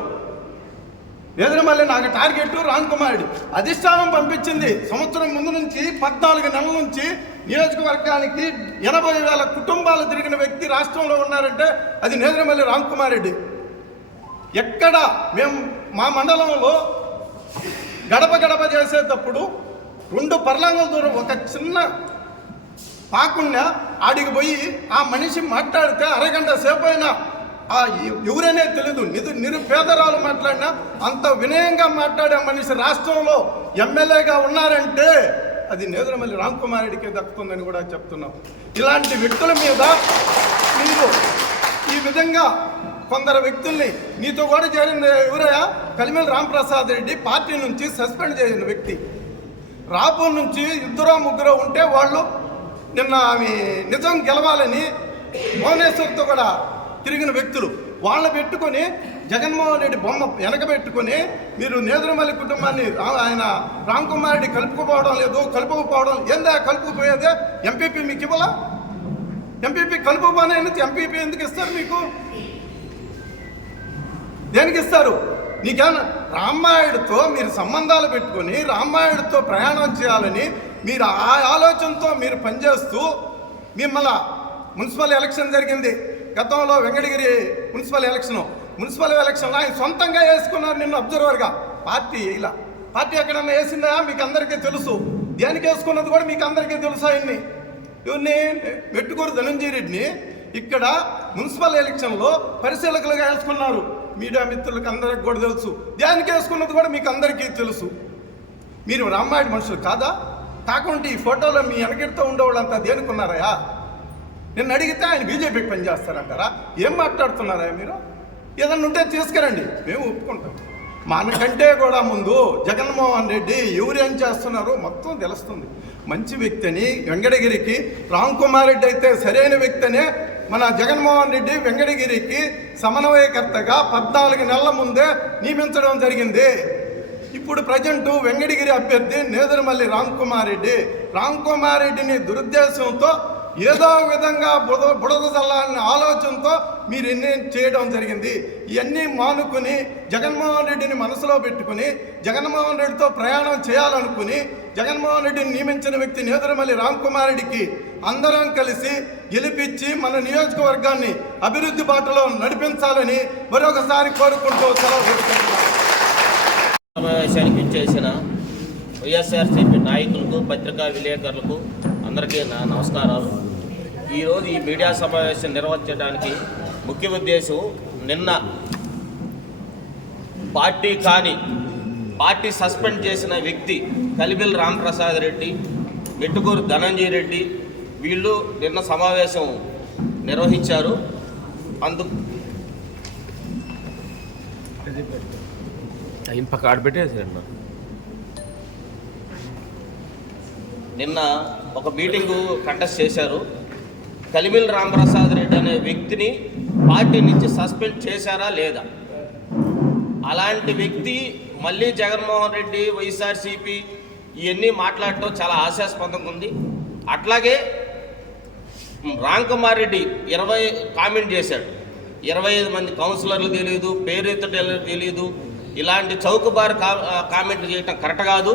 నేదురుమల్లి నాకు టార్గెట్ రామ్ కుమార్ రెడ్డి. అధిష్టానం పంపించింది సంవత్సరం ముందు నుంచి 14 నెలల నుంచి నియోజకవర్గానికి 80,000 కుటుంబాలు తిరిగిన వ్యక్తి రాష్ట్రంలో ఉన్నారంటే అది నేదురుమల్లి రామ్ కుమార్ రెడ్డి. ఎక్కడ మేము మా మండలంలో గడప చేసేటప్పుడు 2 పర్లాంగుల దూరం ఒక చిన్న పాకుండా ఆడికి పోయి ఆ మనిషి మాట్లాడితే అరగంట సేపు అయినా ఎవరనే తెలీదు. నిరుపేదరాలు మాట్లాడినా అంత వినయంగా మాట్లాడే మనిషి రాష్ట్రంలో ఎమ్మెల్యేగా ఉన్నారంటే అది నేదురుమల్లి రామ్ కుమార్ రెడ్డికే దక్కుతుందని కూడా చెప్తున్నాం. ఇలాంటి వ్యక్తుల మీద మీరు ఈ విధంగా కొందరు వ్యక్తుల్ని, నీతో కూడా చేరింది ఎవరయ్యా? కలిమెల రాంప్రసాద్ రెడ్డి పార్టీ నుంచి సస్పెండ్ చేసిన వ్యక్తి. రాపూర్ నుంచి 2-3 ఉంటే వాళ్ళు నిన్న ఆమె నిజం గెలవాలని భువనేశ్వర్తో కూడా తిరిగిన వ్యక్తులు. వాళ్ళని పెట్టుకొని జగన్మోహన్ రెడ్డి బొమ్మ వెనకబెట్టుకొని మీరు నేదురుమల్లి కుటుంబాన్ని ఆయన రామ్ కుమార్ రెడ్డి కలుపుకుపోవడం ఏందా? కలుపుకుపోయేదే ఎంపీపీ మీకు ఇవ్వాలా? ఎంపీపీ కలుపుకోనే ఎంపీపీ ఎందుకు ఇస్తారు? మీకు దేనికి ఇస్తారు? నీకేమన్నా రామ్మాయుడితో మీరు సంబంధాలు పెట్టుకొని రామ్మాయుడితో ప్రయాణం చేయాలని మీరు ఆ ఆలోచనతో మీరు పనిచేస్తూ మిమ్మల్ని మున్సిపల్ ఎలక్షన్ జరిగింది గతంలో, వెంకటగిరి మున్సిపల్ ఎలక్షన్లో ఆయన సొంతంగా వేసుకున్నారు నిన్ను అబ్జర్వర్గా. పార్టీ ఎక్కడన్నా వేసిందా మీకు అందరికీ తెలుసు. దేనికి వేసుకున్నది కూడా మీకు అందరికీ తెలుసు. ఇవన్నీ మెట్టుకూరు ధనంజయ రెడ్డిని ఇక్కడ మున్సిపల్ ఎలక్షన్లో పరిశీలకులుగా వేసుకున్నారు. మీడియా మిత్రులకు అందరికి కూడా తెలుసు. దేనికి వేసుకున్నది కూడా మీకు అందరికీ తెలుసు. మీరు రామ్మాయుడి మనుషులు కాకుండా ఈ ఫోటోలో మీ వెనకడితో ఉండేవాళ్ళంతా దేనికున్నారయా? నిన్ను అడిగితే ఆయన బీజేపీకి పనిచేస్తారంటారా? ఏం మాట్లాడుతున్నారా మీరు? ఏదన్నా ఉంటే తీసుకురండి, మేము ఒప్పుకుంటాం. మనకంటే కూడా ముందు జగన్మోహన్ రెడ్డి ఎవరేం చేస్తున్నారో మొత్తం తెలుస్తుంది. మంచి వ్యక్తిని వెంకటగిరికి, రామ్ కుమార్ రెడ్డి అయితే సరైన వ్యక్తినే మన జగన్మోహన్ రెడ్డి వెంకటగిరికి సమన్వయకర్తగా 14 నెలల ముందే నియమించడం జరిగింది. ఇప్పుడు ప్రజెంట్ వెంకటగిరి అభ్యర్థి నేదురుమల్లి రామ్ కుమార్ రెడ్డి. రామ్ కుమార్ రెడ్డిని దురుద్దేశంతో ఏదో విధంగా బుడద చల్లాలనే ఆలోచనతో మీరు ఎన్ని చేయడం జరిగింది. ఇవన్నీ మానుకుని జగన్మోహన్ రెడ్డిని మనసులో పెట్టుకుని జగన్మోహన్ రెడ్డితో ప్రయాణం చేయాలనుకుని జగన్మోహన్ రెడ్డిని నియమించిన వ్యక్తి నేదురుమల్లి రామ్ కుమార్ రెడ్డికి అందరం కలిసి గెలిపించి మన నియోజకవర్గాన్ని అభివృద్ధి బాటలో నడిపించాలని మరొకసారి కోరుకుంటూ సెలవు తీసుకుంటున్నాను. సమావేశానికి ఇచ్చేసిన వైఎస్ఆర్సీపీ నాయకులకు, పత్రికా విలేకరులకు అందరికీ నా నమస్కారాలు. ఈరోజు ఈ మీడియా సమావేశం నిర్వహించడానికి ముఖ్య ఉద్దేశం, నిన్న పార్టీ సస్పెండ్ చేసిన వ్యక్తి కలిబిల్ రాంప్రసాద్ రెడ్డి, మెట్టుకూరు ధనంజయ రెడ్డి వీళ్ళు నిన్న సమావేశం నిర్వహించారు. నిన్న ఒక మీటింగు కండక్ట్ చేశారు. కలిబిల్ రాంప్రసాద్ రెడ్డి అనే వ్యక్తిని పార్టీ నుంచి సస్పెండ్ చేశారా లేదా, అలాంటి వ్యక్తి మళ్ళీ జగన్మోహన్ రెడ్డి, వైఎస్ఆర్సీపీ ఇవన్నీ మాట్లాడటం చాలా హాస్యాస్పదంగా ఉంది. అట్లాగే రామ్ కుమార్ రెడ్డి 20 కామెంట్ చేశాడు. 25 మంది కౌన్సిలర్లు తెలియదు, పేరెత్తలు తెలియదు, ఇలాంటి చౌకబారు కామెంట్లు చేయటం కరెక్ట్ కాదు.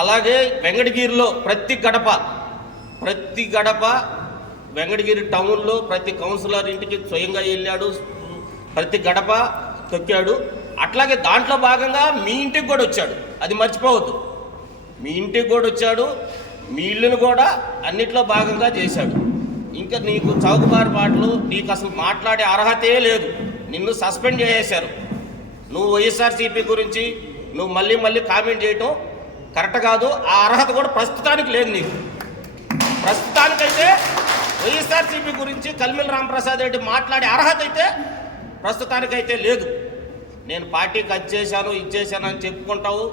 అలాగే వెంకటగిరిలో ప్రతి గడప వెంకటగిరి టౌన్లో ప్రతి కౌన్సిలర్ ఇంటికి స్వయంగా వెళ్ళాడు, ప్రతి గడప తొక్కాడు. అట్లాగే దాంట్లో భాగంగా మీ ఇంటికి కూడా వచ్చాడు, అది మర్చిపోవద్దు. మీ ఇంటికి కూడా వచ్చాడు, మీ ఇల్లును కూడా అన్నిట్లో భాగంగా చేశాడు. ఇంకా నీకు చౌకబారు మాటలు, నీకు అసలు మాట్లాడే అర్హతే లేదు. నిన్ను సస్పెండ్ చేసేశారు. నువ్వు వైఎస్ఆర్సీపీ గురించి నువ్వు మళ్ళీ కామెంట్ చేయటం కరెక్ట్ కాదు. ఆ అర్హత కూడా ప్రస్తుతానికి లేదు నీకు. ప్రస్తుతానికైతే వైఎస్ఆర్సీపీ గురించి కలిబిల్ రాంప్రసాద్ రెడ్డి మాట్లాడే అర్హత అయితే ప్రస్తుతానికైతే లేదు. నేను పార్టీకి అది చేశాను, ఇది చేశాను అని చెప్పుకుంటావు,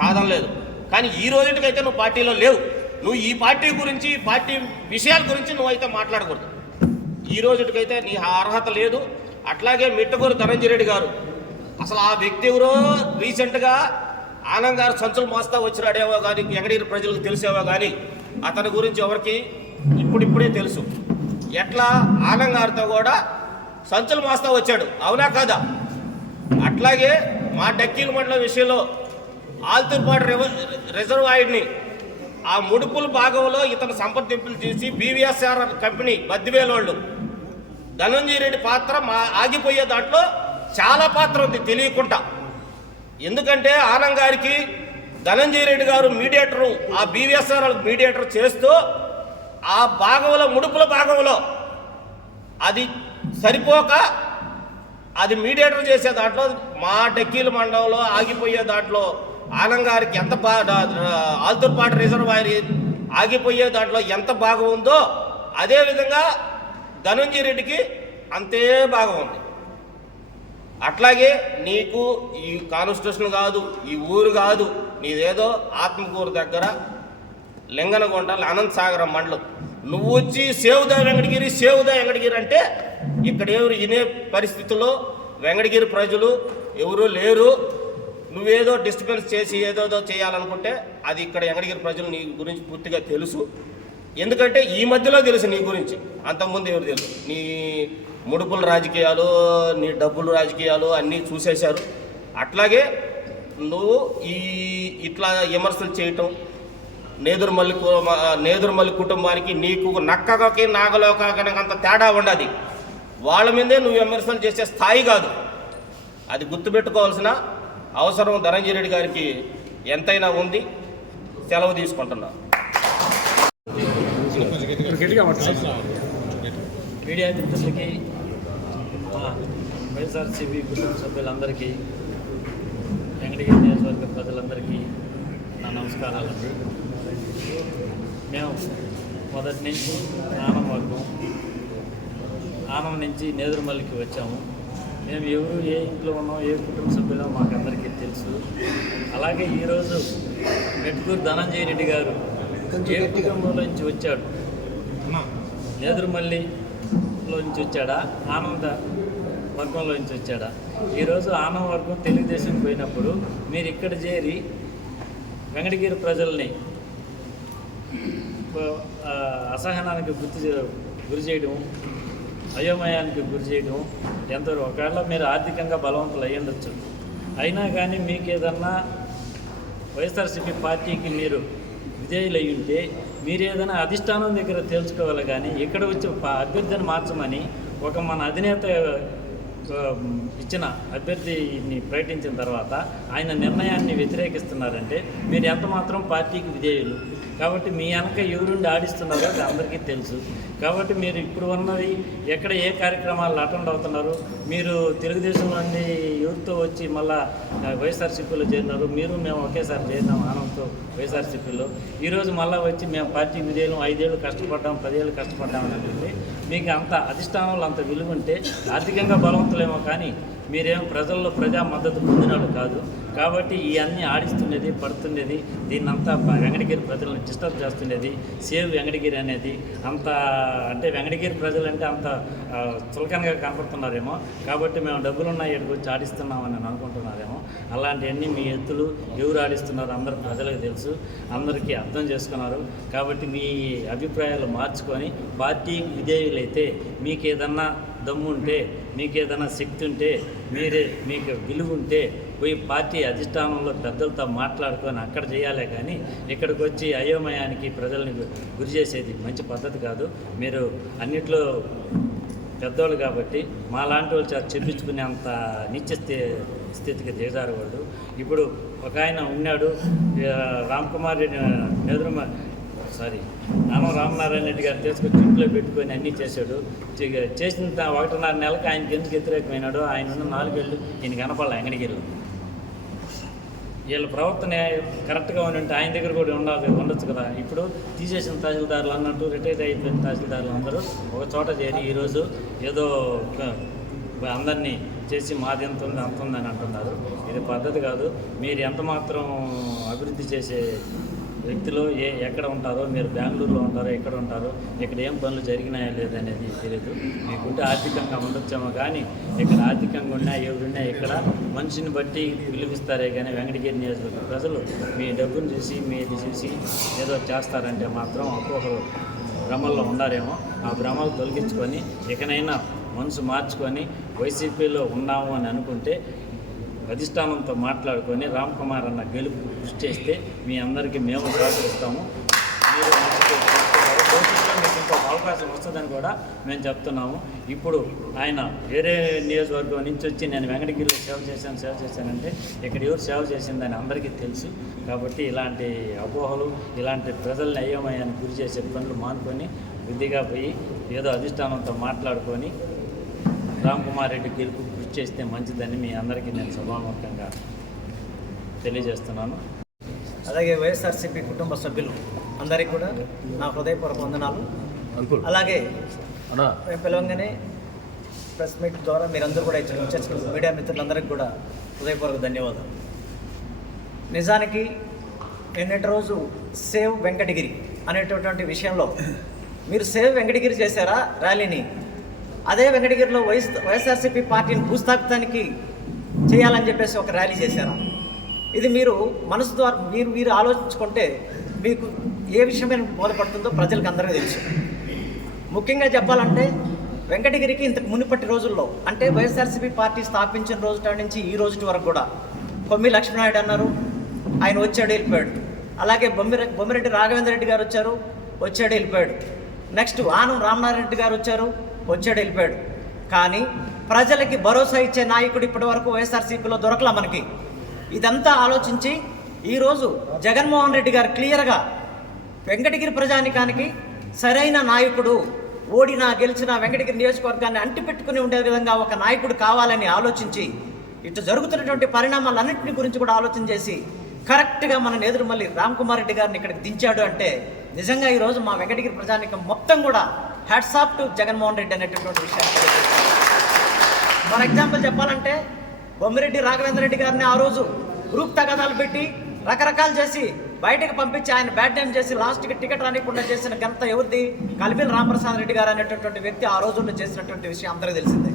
కాదనలేదు. కానీ ఈ రోజుకైతే నువ్వు పార్టీలో లేవు. నువ్వు ఈ పార్టీ గురించి, పార్టీ విషయాల గురించి నువ్వైతే మాట్లాడకూడదు. ఈ రోజుకైతే నీ అర్హత లేదు. అట్లాగే మెట్టుకూరు ధనంజయ రెడ్డి గారు, అసలు ఆ వ్యక్తి ఎవరో రీసెంట్గా ఆనంద్ గారు సంచులు మోస్తా వచ్చినాడేవో కానీ వెంకటగిరి ప్రజలకు తెలిసేవో కానీ అతని గురించి ఎవరికి ఇప్పుడిప్పుడే తెలుసు. ఎట్లా ఆనంద్ గారితో కూడా సంచులు మోస్తా వచ్చాడు, అవునా కాదా? అట్లాగే మా డక్కీల మండలం విషయంలో ఆల్తూర్పాటు రిజర్వాయర్ని ఆ ముడుపుల భాగంలో ఇతను సంప్రదింపులు చేసి బీవీఎస్ఆర్ కంపెనీ బద్దివేలోళ్ళు ధనంజయ రెడ్డి పాత్ర ఆగిపోయే దాంట్లో చాలా పాత్ర ఉంది తెలియకుండా. ఎందుకంటే ఆనంద్ గారికి ధనంజయ రెడ్డి గారు మీడియేటరు, ఆ బీవీఎస్ఆర్ మీడియేటర్ చేస్తూ ఆ భాగంలో ముడుపుల భాగంలో అది సరిపోక అది మీడియేటర్ చేసే దాంట్లో మా డక్కీల మండలంలో ఆగిపోయే దాంట్లో ఆనంద్ గారికి ఎంత ఆల్తూర్పాటు రిజర్వాయర్ ఆగిపోయే దాంట్లో ఎంత భాగం ఉందో అదేవిధంగా ధనంజయ రెడ్డికి అంతే భాగం ఉంది. అట్లాగే నీకు ఈ కాన్స్టిట్యూషన్ కాదు, ఈ ఊరు కాదు, నీదేదో ఆత్మకూరు దగ్గర లింగనగుంట అనంత సాగరం మండలం. నువ్వు వచ్చి సేవుదా వెంకటగిరి అంటే ఇక్కడ ఎవరు వినే పరిస్థితుల్లో వెంకటగిరి ప్రజలు ఎవరు లేరు. నువ్వేదో డిస్టర్బెన్స్ చేసి ఏదోదో చేయాలనుకుంటే అది ఇక్కడ వెంకటగిరి ప్రజలు నీ గురించి పూర్తిగా తెలుసు. ఎందుకంటే ఈ మధ్యలో తెలుసు నీ గురించి, అంతకుముందు ఎవరు తెలుసు. నీ ముడుపుల రాజకీయాలు, నీ డబ్బులు రాజకీయాలు అన్నీ చూసేశారు. అట్లాగే నువ్వు ఇట్లా విమర్శలు చేయటం, నేదురుమల్లి కుటుంబానికి నీకు నక్కకి నాగలోకానికి అంత తేడా ఉండదు. వాళ్ళ మీదే నువ్వు విమర్శలు చేసే స్థాయి కాదు. అది గుర్తుపెట్టుకోవాల్సిన అవసరం ధనంజయ రెడ్డి గారికి ఎంతైనా ఉంది. సెలవు తీసుకుంటున్నా. మీడియా మిత్రులకి, వైఎస్ఆర్సీపీ కుటుంబ సభ్యులందరికీ, వెంకటగిరి నియోజకవర్గ ప్రజలందరికీ నా నమస్కారాలండి. మేము మొదటి నుంచి ఆనం నుంచి నేదురుమల్లికి వచ్చాము. మేము ఎవరు ఏ ఇంట్లో ఉన్నాం, ఏ కుటుంబ సభ్యులో మాకు అందరికీ తెలుసు. అలాగే ఈరోజు మెట్కూరు ధనంజయ రెడ్డి గారు ఏ కుటుంబంలో నుంచి వచ్చాడు? నేదురుమల్లిలో నుంచి వచ్చాడా, ఆనంద వర్గంలో నుంచి వచ్చాడా? ఈరోజు ఆనంద వర్గం తెలుగుదేశం పోయినప్పుడు మీరు ఇక్కడ చేరి వెంకటగిరి ప్రజల్ని అసహనానికి గురి చేయడం, అయోమయానికి గురి చేయడం ఎంతవరకు? ఒకవేళ మీరు ఆర్థికంగా బలవంతులు అయ్యుండొచ్చు, అయినా కానీ మీకు ఏదన్నా వైఎస్ఆర్సీపీ పార్టీకి మీరు విధేయులు అయి ఉంటే మీరు ఏదైనా అధిష్టానం దగ్గర తెలుసుకోవాలి. కానీ ఇక్కడ వచ్చి అభ్యర్థిని మార్చమని ఒక మన అధినేత ఇచ్చిన అభ్యర్థిని ప్రకటించిన తర్వాత ఆయన నిర్ణయాన్ని వ్యతిరేకిస్తున్నారంటే మీరు ఎంత మాత్రం పార్టీకి విధేయులు. కాబట్టి మీ వెనక ఎవరుండి ఆడిస్తున్నారో అది అందరికీ తెలుసు. కాబట్టి మీరు ఇప్పుడు ఉన్నది ఎక్కడ ఏ కార్యక్రమాలు అటెండ్ అవుతున్నారు? మీరు తెలుగుదేశం నుండి ఎవరితో వచ్చి మళ్ళా వైఎస్ఆర్సీపీలో చేరినారు? మీరు మేము ఒకేసారి చేరినాం ఆనందంతో వైఎస్ఆర్సీపీలో. ఈరోజు మళ్ళీ వచ్చి మేము పార్టీ విధేయులు 5 ఏళ్ళు కష్టపడ్డాం, 10 ఏళ్ళు కష్టపడ్డామని అంటే మీకు అంత అధిష్టానంలో అంత విలువ ఉంటే ఆర్థికంగా బలవంతులేమో కానీ మీరేం ప్రజల్లో ప్రజా మద్దతు పొందినాడు కాదు. కాబట్టి ఇవన్నీ ఆడిస్తుండేది, పడుతుండేది, దీన్నంతా వెంకటగిరి ప్రజలను డిస్టర్బ్ చేస్తుండేది. సేవ్ వెంకటగిరి అనేది అంత అంటే వెంకటగిరి ప్రజలంటే అంత చులకనగా కనపడుతున్నారేమో. కాబట్టి మేము డబ్బులున్న ఇక్కడికి వచ్చి ఆడిస్తున్నామని అనుకుంటున్నారేమో. అలాంటివన్నీ మీ ఎత్తులు ఎవరు ఆడిస్తున్నారు అందరూ ప్రజలకు తెలుసు, అందరికీ అర్థం చేసుకున్నారు. కాబట్టి మీ అభిప్రాయాలు మార్చుకొని పార్టీకి విధేయులైతే మీకు ఏదన్నా దమ్ముంటే, మీకు ఏదైనా శక్తి ఉంటే, మీకు విలువ ఉంటే పోయి పార్టీ అధిష్టానంలో పెద్దలతో మాట్లాడుకొని అక్కడ చేయాలే కానీ ఇక్కడికి వచ్చి అయోమయానికి ప్రజల్ని గురి చేసేది మంచి పద్ధతి కాదు. మీరు అన్నిట్లో పెద్దవాళ్ళు కాబట్టి మా లాంటి వాళ్ళు చెప్పించుకునే అంత నిత్య స్థితికి దిగజారకూడదు. ఇప్పుడు ఒక ఆయన ఉన్నాడు, రామ్కుమార్ ఆనం రామనారాయణ రెడ్డి గారు తీసుకొచ్చి ఇంట్లో పెట్టుకొని అన్నీ చేశాడు. చేసిన 1.5 నెలలకు ఆయనకి ఎందుకు వ్యతిరేకమైనాడో, ఆయన ఉన్న 4 ఏళ్ళు ఈయన కనపడాలి వెంకటగిరిలో. వీళ్ళ ప్రవర్తన కరెక్ట్గా ఉంటే ఆయన దగ్గర కూడా ఉండొచ్చు కదా. ఇప్పుడు తీసేసిన తహసీల్దారులు అన్నట్టు రిటైర్ అయిపోయిన తహసీల్దారులు అందరూ ఒక చోట చేరి ఈరోజు ఏదో అందరినీ చేసి మాది ఎంత ఉంది అంత ఉందని అంటున్నారు. ఇది పద్ధతి కాదు. మీరు ఎంత మాత్రం అభివృద్ధి చేసే వ్యక్తులు ఎక్కడ ఉంటారో, మీరు బెంగళూరులో ఉంటారో, ఎక్కడ ఉంటారో, ఇక్కడ ఏం పనులు జరిగినాయో లేదనేది తెలియదు. మీకుంటే ఆర్థికంగా ఉండొచ్చేమో కానీ ఇక్కడ ఆర్థికంగా ఉన్నా ఎవరున్నా ఇక్కడ మనిషిని బట్టి విలువిస్తారే కానీ వెంకటగిరి నియోజకవర్గ ప్రజలు మీ డబ్బును చూసి మీది చూసి ఏదో చేస్తారంటే మాత్రం అపోహలు భ్రమల్లో ఉండారేమో. ఆ భ్రమలు తొలగించుకొని ఇకనైనా మనసు మార్చుకొని వైసీపీలో ఉన్నాము అని అనుకుంటే అధిష్టానంతో మాట్లాడుకొని రామ్కుమార్ అన్న గెలుపు కృషి చేస్తే మీ అందరికీ మేము సహకరిస్తాము. మీరు భవిష్యత్తులో మీకు ఇంకో అవకాశం వస్తుందని కూడా మేము చెప్తున్నాము. ఇప్పుడు ఆయన వేరే నియోజకవర్గం నుంచి వచ్చి నేను వెంకటగిరిలో సేవ చేశానంటే ఇక్కడ ఎవరు సేవ చేసిందని అందరికీ తెలుసు. కాబట్టి ఇలాంటి అపోహలు, ఇలాంటి ప్రజల్ని అయోమయాన్ని గురి చేసే పనులు మానుకొని బుద్ధిగా పోయి ఏదో అధిష్టానంతో మాట్లాడుకొని రామ్కుమార్ రెడ్డి గెలుపు కృషి చేస్తే మంచిదని మీ అందరికీ నేను సభాముఖంగా తెలియజేస్తున్నాను. అలాగే వైఎస్ఆర్సీపీ కుటుంబ సభ్యులు అందరికీ కూడా నా హృదయపూర్వక వందనాలు. అలాగే మేము పిలవంగానే ప్రెస్ మీట్ ద్వారా మీరందరూ కూడా ఇచ్చిన మీడియా మిత్రులందరికీ కూడా హృదయపూర్వక ధన్యవాదాలు. నిజానికి నిన్నటి రోజు సేవ్ వెంకటగిరి అనేటటువంటి విషయంలో మీరు సేవ్ వెంకటగిరి చేశారా ర్యాలీని? అదే వెంకటగిరిలో వైఎస్ఆర్సీపీ పార్టీని భూస్థాపితానికి చేయాలని చెప్పేసి ఒక ర్యాలీ చేశారా? ఇది మీరు మనసు ద్వారా మీరు ఆలోచించుకుంటే మీకు ఏ విషయమైన బోధపడుతుందో ప్రజలకు అందరికీ తెలుసు. ముఖ్యంగా చెప్పాలంటే వెంకటగిరికి ఇంతకు మునుపటి రోజుల్లో అంటే వైఎస్ఆర్సీపీ పార్టీ స్థాపించిన రోజు నుంచి ఈ రోజు వరకు కూడా కొమ్మి లక్ష్మీనాయుడు అన్నారు, ఆయన వచ్చాడు వెళ్ళిపోయాడు. అలాగే బొమ్మిరెడ్డి రాఘవేంద్ర రెడ్డి గారు వచ్చారు, వచ్చాడు వెళ్ళిపోయాడు. నెక్స్ట్ ఆనం రామనారాయణ రెడ్డి గారు వచ్చారు, వచ్చాడు వెళ్ళిపోయాడు. కానీ ప్రజలకి భరోసా ఇచ్చే నాయకుడు ఇప్పటి వరకు వైఎస్ఆర్సీపీలో దొరకలా మనకి. ఇదంతా ఆలోచించి ఈరోజు జగన్మోహన్ రెడ్డి గారు క్లియర్గా వెంకటగిరి ప్రజానికానికి సరైన నాయకుడు, ఓడినా గెలిచిన వెంకటగిరి నియోజకవర్గాన్ని అంటిపెట్టుకుని ఉండే విధంగా ఒక నాయకుడు కావాలని ఆలోచించి ఇటు జరుగుతున్నటువంటి పరిణామాలన్నింటినీ గురించి కూడా ఆలోచన చేసి కరెక్ట్గా మన నేదురుమల్లి రామ్కుమార్ రెడ్డి గారిని ఇక్కడికి దించాడు అంటే నిజంగా ఈరోజు మా వెంకటగిరి ప్రజానికం మొత్తం కూడా hats off to Jaganmohan Reddy అనేటటువంటి విషయాన్ని. ఫర్ ఎగ్జాంపుల్ చెప్పాలంటే బొమ్మిరెడ్డి రాఘవేంద్ర రెడ్డి గారిని ఆ రోజు గ్రూప్ తగాదాలు పెట్టి రకరకాలు చేసి బయటకు పంపించి ఆయన బ్యాడ్ టైం చేసి లాస్ట్కి టికెట్ రానికుండా చేసిన ఘనత ఎవరిది? కలిమిల్ రామప్రసాద్ రెడ్డి గారు అనేటటువంటి వ్యక్తి ఆ రోజుల్లో చేసినటువంటి విషయం అందరికీ తెలిసిందే.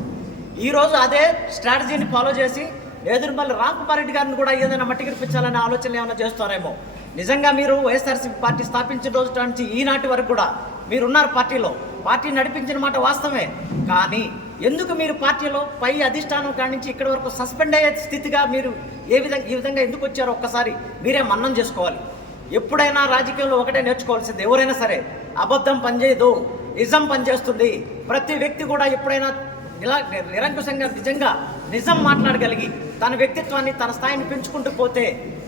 ఈరోజు అదే స్ట్రాటజీని ఫాలో చేసి నేదురుమల్లి రాంకుమార్ రెడ్డి గారిని కూడా ఏదైనా మట్టికిరిపించాలనే ఆలోచనలు ఏమైనా చేస్తారేమో. నిజంగా మీరు వైఎస్ఆర్సీపీ పార్టీ స్థాపించిన రోజు నుంచి ఈనాటి వరకు కూడా మీరున్నారు పార్టీలో, పార్టీ నడిపించిన మాట వాస్తవమే. కానీ ఎందుకు మీరు పార్టీలో పై అధిష్టానం కాడి నుంచి ఇక్కడి వరకు సస్పెండ్ అయ్యే స్థితిగా మీరు ఈ విధంగా ఎందుకు వచ్చారో ఒక్కసారి మీరే మన్నం చేసుకోవాలి. ఎప్పుడైనా రాజకీయంలో ఒకటే నేర్చుకోవాల్సింది, ఎవరైనా సరే అబద్ధం పనిచేయదు, నిజం పనిచేస్తుంది. ప్రతి వ్యక్తి కూడా ఎప్పుడైనా నిరంకుశంగా నిజంగా నిజం మాట్లాడగలిగి తన వ్యక్తిత్వాన్ని తన స్థాయిని పెంచుకుంటూ పోతే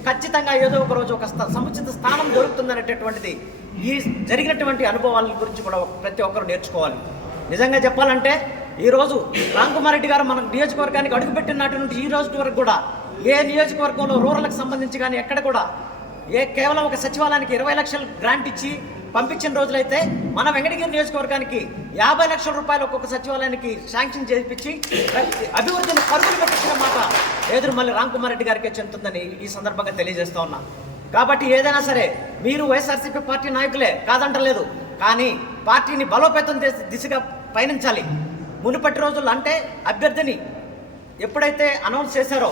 ఖచ్చితంగా ఏదో ఒక రోజు ఒక సముచిత స్థానం దొరుకుతుందనేటటువంటిది ఈ జరిగినటువంటి అనుభవాల గురించి కూడా ప్రతి ఒక్కరు నేర్చుకోవాలి. నిజంగా చెప్పాలంటే ఈరోజు రాంకుమార్ రెడ్డి గారు మన నియోజకవర్గానికి అడుగుపెట్టిన నాటి నుండి ఈ రోజు వరకు కూడా ఏ నియోజకవర్గంలో రూరల్కి సంబంధించి కానీ ఎక్కడ కూడా కేవలం ఒక సచివాలయానికి 20 లక్షలు గ్రాంట్ ఇచ్చి పంపించిన రోజులైతే మన వెంకటగిరి నియోజకవర్గానికి 50 లక్షల రూపాయలు ఒక్కొక్క సచివాలయానికి శాంక్షన్ చేయించి అభివృద్ధిని పరుగులు పెట్టించిన మాట నేదురుమల్లి రాంకుమార్ రెడ్డి గారికే చెందుతుందని ఈ సందర్భంగా తెలియజేస్తా ఉన్నా. కాబట్టి ఏదైనా సరే మీరు వైఎస్ఆర్సీపీ పార్టీ నాయకులే కాదంటలేదు, కానీ పార్టీని బలోపేతం దిశగా పయనించాలి. మునుపటి రోజుల్లో అంటే అభ్యర్థిని ఎప్పుడైతే అనౌన్స్ చేశారో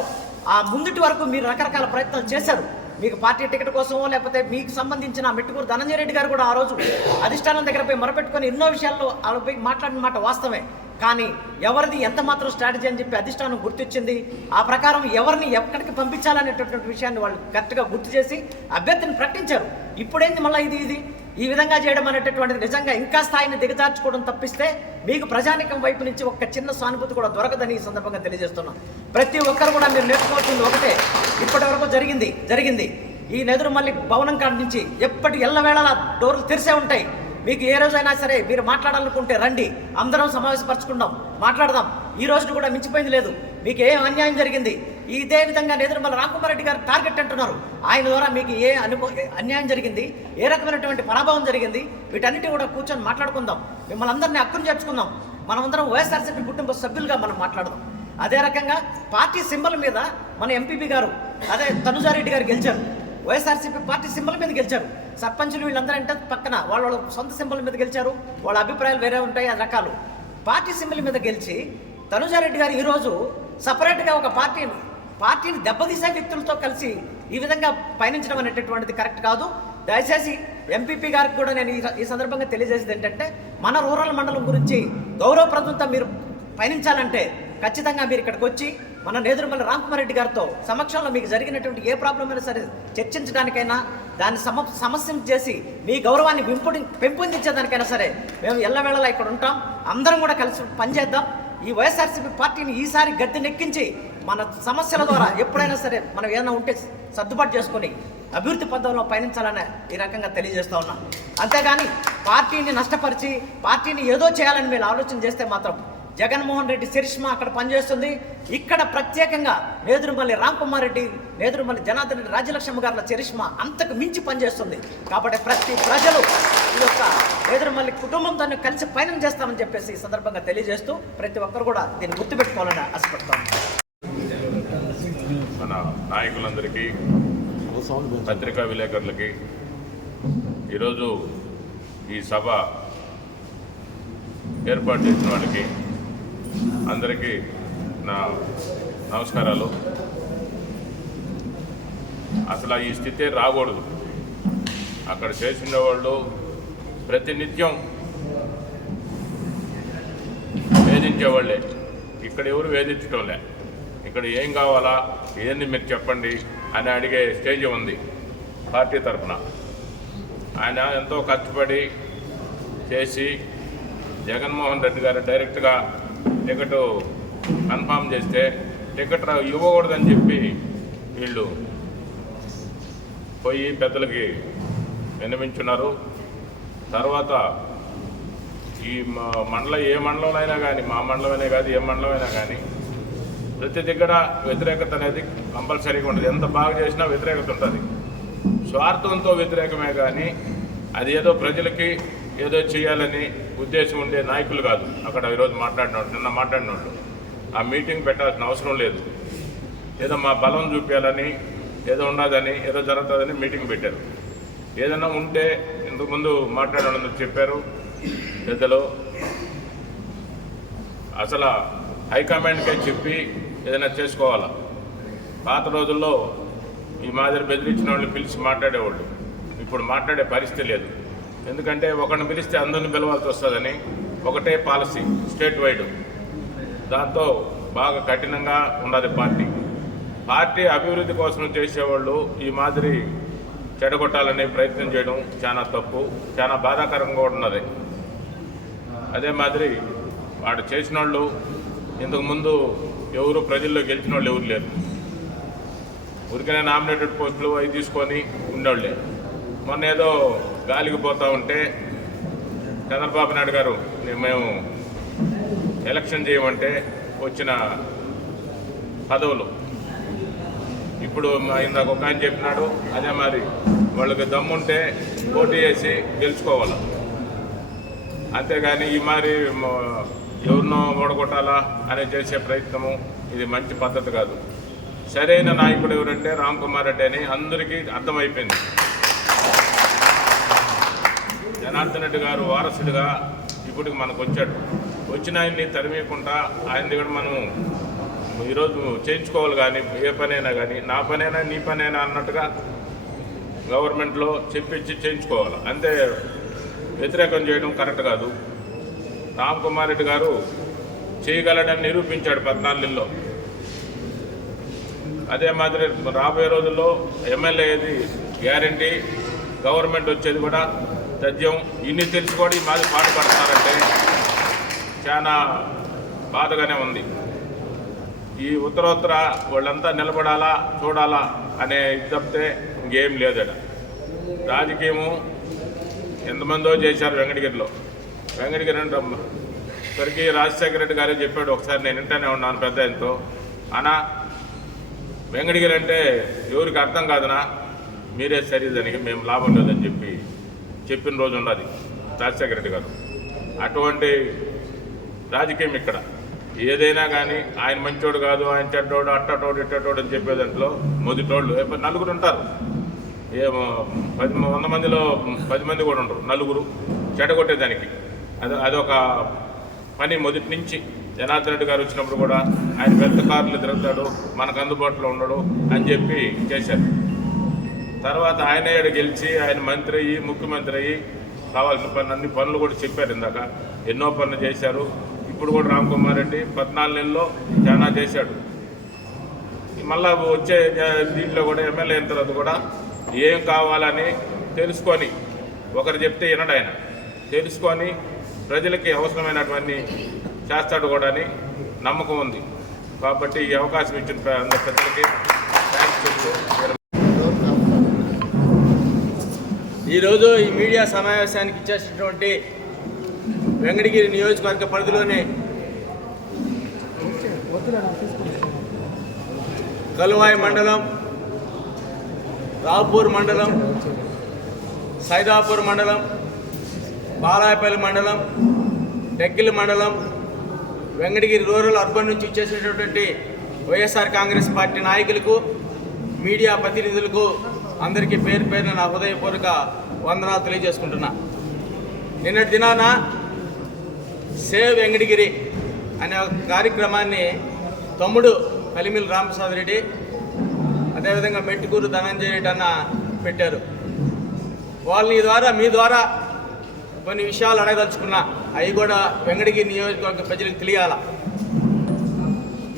ఆ ముందుటి వరకు మీరు రకరకాల ప్రయత్నాలు చేశారు. మీకు పార్టీ టికెట్ కోసమో లేకపోతే మీకు సంబంధించిన మెట్టుకూరు ధనంజయ రెడ్డి గారు కూడా ఆ రోజు అధిష్టానం దగ్గర పోయి మొరపెట్టుకొని ఎన్నో విషయాల్లో వాళ్ళు పోయి మాట్లాడిన మాట వాస్తవమే. కానీ ఎవరిది ఎంత మాత్రం స్ట్రాటజీ అని చెప్పి అధిష్టానం గుర్తించింది. ఆ ప్రకారం ఎవరిని ఎక్కడికి పంపించాలనేటటువంటి విషయాన్ని వాళ్ళు కరెక్ట్గా గుర్తు చేసి అభ్యర్థిని ప్రకటించారు. ఇప్పుడేంది మళ్ళీ ఇది ఈ విధంగా చేయడం అనేటటువంటిది నిజంగా ఇంకా స్థాయిని దిగజార్చుకోవడం తప్పిస్తే మీకు ప్రజానికం వైపు నుంచి ఒక చిన్న సానుభూతి కూడా దొరకదని ఈ సందర్భంగా తెలియజేస్తున్నాం. ప్రతి ఒక్కరు కూడా మీరు నేర్చుకోవాల్సింది ఒకటే, ఇప్పటి వరకు జరిగింది ఈ నేదురుమల్లి భవనం కాడి నుంచి ఎప్పటి ఎల్లవేళలా డోర్లు తెరిసే ఉంటాయి. మీకు ఏ రోజైనా సరే మీరు మాట్లాడాలనుకుంటే రండి, అందరం సమావేశపరచుకుందాం, మాట్లాడదాం. ఈ రోజు కూడా మించిపోయింది లేదు. మీకు ఏ అన్యాయం జరిగింది, ఇదే విధంగా నేదురుమల్లి రాంకుమార్ రెడ్డి గారు టార్గెట్ అంటున్నారు. ఆయన ద్వారా మీకు ఏ అన్యాయం జరిగింది, ఏ రకమైనటువంటి పరాభవం జరిగింది, వీటన్నిటి కూడా కూర్చొని మాట్లాడుకుందాం. మిమ్మల్ని అందరినీ హక్కును చేర్చుకుందాం. మనమందరం వైఎస్ఆర్సీపీ కుటుంబ సభ్యులుగా మనం మాట్లాడదాం. అదే రకంగా పార్టీ సింబల్ మీద మన ఎంపీపీ గారు అదే తనుజారెడ్డి గారు గెలిచారు. వైఎస్ఆర్సీపీ పార్టీ సింబల్ మీద గెలిచారు. సర్పంచులు వీళ్ళందరూ అంటే పక్కన వాళ్ళ సొంత సింబల్ మీద గెలిచారు. వాళ్ళ అభిప్రాయాలు వేరే ఉంటాయి, అది రకాలు. పార్టీ సింబల్ మీద గెలిచి తనుజారెడ్డి గారు ఈరోజు సపరేట్గా ఒక పార్టీని దెబ్బతీసే వ్యక్తులతో కలిసి ఈ విధంగా పయనించడం అనేటటువంటిది కరెక్ట్ కాదు. దయచేసి ఎంపీపీ గారికి కూడా నేను ఈ సందర్భంగా తెలియజేసేది ఏంటంటే, మన రూరల్ మండలం గురించి గౌరవప్రదంతో మీరు పయనించాలంటే ఖచ్చితంగా మీరు ఇక్కడికి వచ్చి మన నేదురుమల్లి రాంకుమార్ రెడ్డి గారితో సమక్షంలో మీకు జరిగినటువంటి ఏ ప్రాబ్లం అయినా సరే చర్చించడానికైనా దాన్ని సమస్యను చేసి మీ గౌరవాన్ని పెంపొందించేదానికైనా సరే మేము ఎల్లవేళలా ఇక్కడ ఉంటాం. అందరం కూడా కలిసి పనిచేద్దాం. ఈ వైఎస్ఆర్సీపీ పార్టీని ఈసారి గద్దెనెక్కించి మన సమస్యల ద్వారా ఎప్పుడైనా సరే మనం ఏదైనా ఉంటే సర్దుబాటు చేసుకొని అభివృద్ధి పథంలో పయనించాలని ఈ రకంగా తెలియజేస్తూ ఉన్నా. అంతేగాని పార్టీని నష్టపరిచి పార్టీని ఏదో చేయాలని మీరు ఆలోచన చేస్తే మాత్రం జగన్మోహన్ రెడ్డి చరిష్మా అక్కడ పనిచేస్తుంది. ఇక్కడ ప్రత్యేకంగా నేదురుమల్లి రాంకుమార్ రెడ్డి, నేదురుమల్లి జనార్దన్ రెడ్డి, రాజ్యలక్ష్మి గారుల చరిష్మా అంతకు మించి పనిచేస్తుంది. కాబట్టి ప్రతి ప్రజలు ఈ యొక్క నేదురుమల్లి కుటుంబంతో కలిసి పయనం చేస్తామని చెప్పేసి ఈ సందర్భంగా తెలియజేస్తూ ప్రతి ఒక్కరు కూడా దీన్ని గుర్తుపెట్టుకోవాలని ఆశపడతాను. మన నాయకులందరికీ, పత్రికా విలేకరులకి, ఈరోజు ఈ సభ ఏర్పాటు చేసిన వాళ్ళకి అందరికీ నా నమస్కారాలు. అసలు ఈ స్థితే రాకూడదు. అక్కడ చేసిన వాళ్ళు ప్రతినిత్యం వేధించేవాళ్ళే. ఇక్కడ ఎవరు వేధించటంలే. ఇక్కడ ఏం కావాలా, ఏంది మీరు చెప్పండి అని అడిగే స్టేజ్ ఉంది పార్టీ తరఫున. ఆయన ఎంతో కష్టపడి చేసి జగన్మోహన్ రెడ్డి గారు డైరెక్ట్గా టికెట్ కన్ఫామ్ చేస్తే టికెట్ ఇవ్వకూడదని చెప్పి వీళ్ళు పోయి పెద్దలకి విన్నవించున్నారు. తర్వాత ఈ మండలం ఏ మండలంలో అయినా కానీ, మా మండలమైనా కాదు ఏ మండలమైనా కానీ ప్రతి దగ్గర వ్యతిరేకత అనేది కంపల్సరీగా ఉంటుంది. ఎంత బాగా చేసినా వ్యతిరేకత ఉంటుంది. స్వార్థంతో వ్యతిరేకమే కానీ అది ఏదో ప్రజలకి ఏదో చేయాలని ఉద్దేశం ఉండే నాయకులు కాదు. అక్కడ ఈరోజు నిన్న మాట్లాడినట్టు ఆ మీటింగ్ పెట్టాల్సిన అవసరం లేదు. ఏదో మా బలం చూపించాలని ఏదో ఉన్నదని ఏదో జరుగుతుందని మీటింగ్ పెట్టారు. ఏదైనా ఉంటే ఇంతకుముందు మాట్లాడాలని చెప్పారు పెద్దలు. అసలు హైకమాండ్కే చెప్పి ఏదైనా చేసుకోవాలా. పాత రోజుల్లో ఈ మాదిరి బెదిరించిన వాళ్ళు పిలిచి మాట్లాడేవాళ్ళు. ఇప్పుడు మాట్లాడే పరిస్థితి లేదు. ఎందుకంటే ఒకరిని పిలిస్తే అందరిని పిలవాల్సి వస్తుందని ఒకటే పాలసీ స్టేట్ వైడ్. దాంతో బాగా కఠినంగా ఉన్నది పార్టీ అభివృద్ధి కోసం చేసేవాళ్ళు ఈ మాదిరి చెడగొట్టాలనే ప్రయత్నం చేయడం చాలా తప్పు, చాలా బాధాకరంగా ఉన్నది. అదే మాదిరి వాడు చేసిన వాళ్ళు ఇంతకుముందు ఎవరు ప్రజల్లో గెలిచిన వాళ్ళు ఎవరు లేరు. ఊరికనే నామినేటెడ్ పోస్టులు అవి తీసుకొని ఉండేవాళ్ళే. మొన్న ఏదో గాలికి పోతూ ఉంటే చంద్రబాబు నాయుడు గారు మేము ఎలక్షన్ చేయమంటే వచ్చిన పదవులు ఇప్పుడు ఇందాక ఒక ఆయన చెప్పినాడు. అదే మరి వాళ్ళకి దమ్ముంటే పోటీ చేసి గెలుచుకోవాలి. అంతేగాని ఈ మరి ఎవరినో ఓడగొట్టాలా అని చేసే ప్రయత్నము ఇది మంచి పద్ధతి కాదు. సరైన నాయకుడు ఎవరంటే రామ్ కుమార్ రెడ్డి అని అందరికీ అర్థమైపోయింది. జనార్దన్ రెడ్డి గారు వారసుడిగా ఇప్పటికి మనకు వచ్చాడు. వచ్చిన ఆయన్ని తరిమేయకుండా ఆయన దగ్గర మనం ఈరోజు చేయించుకోవాలి. కానీ ఏ పనైనా కానీ నా పనైనా నీ పనైనా అన్నట్టుగా గవర్నమెంట్లో చెప్పించి చేయించుకోవాలి. అంతే వ్యతిరేకం చేయడం కరెక్ట్ కాదు. రామ్ కుమార్ రెడ్డి గారు చేయగలడని నిరూపించాడు 14 అదే మాదిరి రాబోయే రోజుల్లో ఎమ్మెల్యేది గ్యారంటీ, గవర్నమెంట్ వచ్చేది కూడా తథ్యం. ఇన్ని తెలిసి కూడా ఈ మాది పాటుపడుతున్నారంటే చాలా బాధగానే ఉంది. ఈ ఉత్తరోత్తర వాళ్ళంతా నిలబడాలా చూడాలా అనే ఇది తప్పితే ఇంకేం లేదట. రాజకీయము ఎంతమందో చేశారు వెంకటగిరిలో. వెంకటగిరి అంటే స్వర్గీయ రాజశేఖర రెడ్డి గారే చెప్పాడు ఒకసారి, నేను ఇంటనే ఉన్నాను పెద్ద ఆయనతో, అన్నా వెంకటగిరి అంటే ఎవరికి అర్థం కాదనా, మీరే సరిదానికి మేము లాభం లేదని చెప్పిన రోజు ఉన్నది రాజశేఖర రెడ్డి గారు. అటువంటి రాజకీయం ఇక్కడ. ఏదైనా కానీ ఆయన మంచోడు కాదు, ఆయన చెడ్డోడు, అట్టటోడు ఇట్టటోడు అని చెప్పే దాంట్లో మొదటోళ్ళు 4 ఉంటారు. ఏమో 100 మందిలో 10 మంది కూడా ఉండరు, 4 చెడగొట్టేదానికి. అదొక పని మొదటి నుంచి. జనార్దన్ రెడ్డి గారు వచ్చినప్పుడు కూడా ఆయన పెద్ద కార్లు తిరుగుతాడు, మనకు అందుబాటులో ఉండడు అని చెప్పి చేశారు. తర్వాత ఆయన ఏడు గెలిచి ఆయన మంత్రి అయ్యి ముఖ్యమంత్రి అయ్యి కావాల్సిన అన్ని పనులు కూడా చెప్పారు. ఇందాక ఎన్నో పనులు చేశారు. ఇప్పుడు కూడా రామ్ కుమార్ రెడ్డి 14 నెలల్లో చాలా చేశాడు. మళ్ళా వచ్చే దీంట్లో కూడా ఎమ్మెల్యే అయిన తర్వాత కూడా ఏం కావాలని తెలుసుకొని, ఒకరు చెప్తే వినడు ఆయన, తెలుసుకొని ప్రజలకి అవసరమైనటువంటి చేస్తాడు కూడా అని నమ్మకం ఉంది. కాబట్టి ఈ అవకాశం ఇచ్చిన అందరి పెద్దలకి థ్యాంక్స్ చెప్తూ ఈరోజు ఈ మీడియా సమావేశానికి ఇచ్చేసినటువంటి వెంకటగిరి నియోజకవర్గ పరిధిలోని కలువాయి మండలం, రాపూర్ మండలం, సైదాపూర్ మండలం, బాలాయపల్లి మండలం, డెక్కిలి మండలం, వెంకటగిరి రూరల్ అర్బన్ నుంచి ఇచ్చేసినటువంటి వైఎస్ఆర్ కాంగ్రెస్ పార్టీ నాయకులకు, మీడియా ప్రతినిధులకు అందరికీ పేరు పేరున నా హృదయపూర్వక వందనాలు తెలియజేసుకుంటున్నా. నిన్నటి దినాన సేవ్ వెంకటగిరి అనే ఒక కార్యక్రమాన్ని తమ్ముడు కలిమిల్ రామప్రసాద్ రెడ్డి, అదేవిధంగా మెట్టుకూరు ధనంజయ రెడ్డి అన్న పెట్టారు. వాళ్ళని ద్వారా మీ ద్వారా కొన్ని విషయాలు అడగదలుచుకున్నా. అవి కూడా వెంకటగిరి నియోజకవర్గ ప్రజలకు తెలియాల.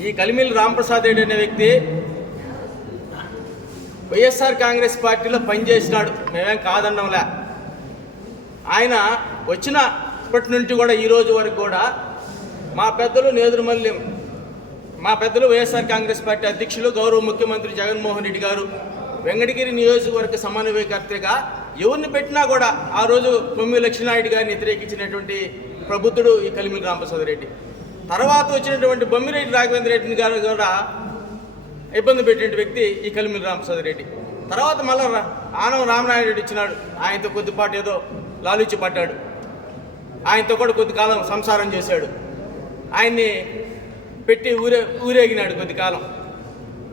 ఈ కలిమిల్ రామప్రసాద్ రెడ్డి అనే వ్యక్తి వైఎస్ఆర్ కాంగ్రెస్ పార్టీలో పనిచేసినాడు, మేమేం కాదన్నాంలే. ఆయన వచ్చినప్పటి నుంచి కూడా ఈ రోజు వరకు కూడా మా పెద్దలు వైఎస్ఆర్ కాంగ్రెస్ పార్టీ అధ్యక్షులు గౌరవ ముఖ్యమంత్రి జగన్మోహన్ రెడ్డి గారు వెంకటగిరి నియోజకవర్గ సమన్వయకర్తగా ఎవరిని పెట్టినా కూడా ఆ రోజు కొమ్మి లక్ష్మీనాయుడు గారిని వ్యతిరేకించినటువంటి ప్రబుద్ధుడు ఈ కలిమిల్ రామప్రసాద్ రెడ్డి. తర్వాత వచ్చినటువంటి బొమ్మిరెడ్డి రాఘవేంద్ర రెడ్డి గారు కూడా ఇబ్బంది పెట్టిన వ్యక్తి ఈ కలిమిల్ రామప్రసాద్ రెడ్డి. తర్వాత మళ్ళీ ఆనం రామనాయుడు రెడ్డి ఇచ్చినాడు, ఆయనతో కొద్దిపాటు ఏదో లాలూచి పడ్డాడు, ఆయనతో కూడా కొద్ది కాలం సంసారం చేశాడు, ఆయన్ని పెట్టి ఊరేగినాడు కొద్ది కాలం.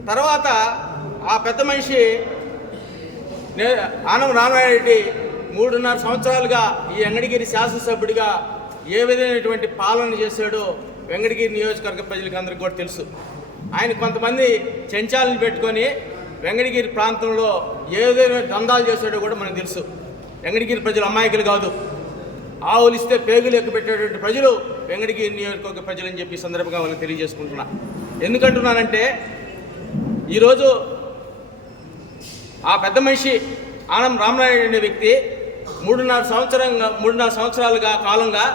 తర్వాత ఆ పెద్ద మనిషి ఆనం రామారెడ్డి 3.5 సంవత్సరాలుగా ఈ వెంకటగిరి శాసనసభ్యుడిగా ఏ విధమైనటువంటి పాలన చేశాడో వెంకటగిరి నియోజకవర్గ ప్రజలకు అందరికీ కూడా తెలుసు. ఆయన కొంతమంది చెంచాలను పెట్టుకొని వెంకటగిరి ప్రాంతంలో ఏదైనా దందాలు చేశాడో కూడా మనకు తెలుసు. వెంకటగిరి ప్రజలు అమాయకులు కాదు, ఆవులు ఇస్తే పేగులు ఎక్కుపెట్టేటువంటి ప్రజలు వెంకటగిరి నియోజకవర్గ ప్రజలని చెప్పి సందర్భంగా వాళ్ళకి తెలియజేసుకుంటున్నా. ఎందుకంటున్నానంటే ఈరోజు ఆ పెద్ద మనిషి ఆనం రామనాయుడు అనే వ్యక్తి 3.5 సంవత్సరాలుగా కాలంగా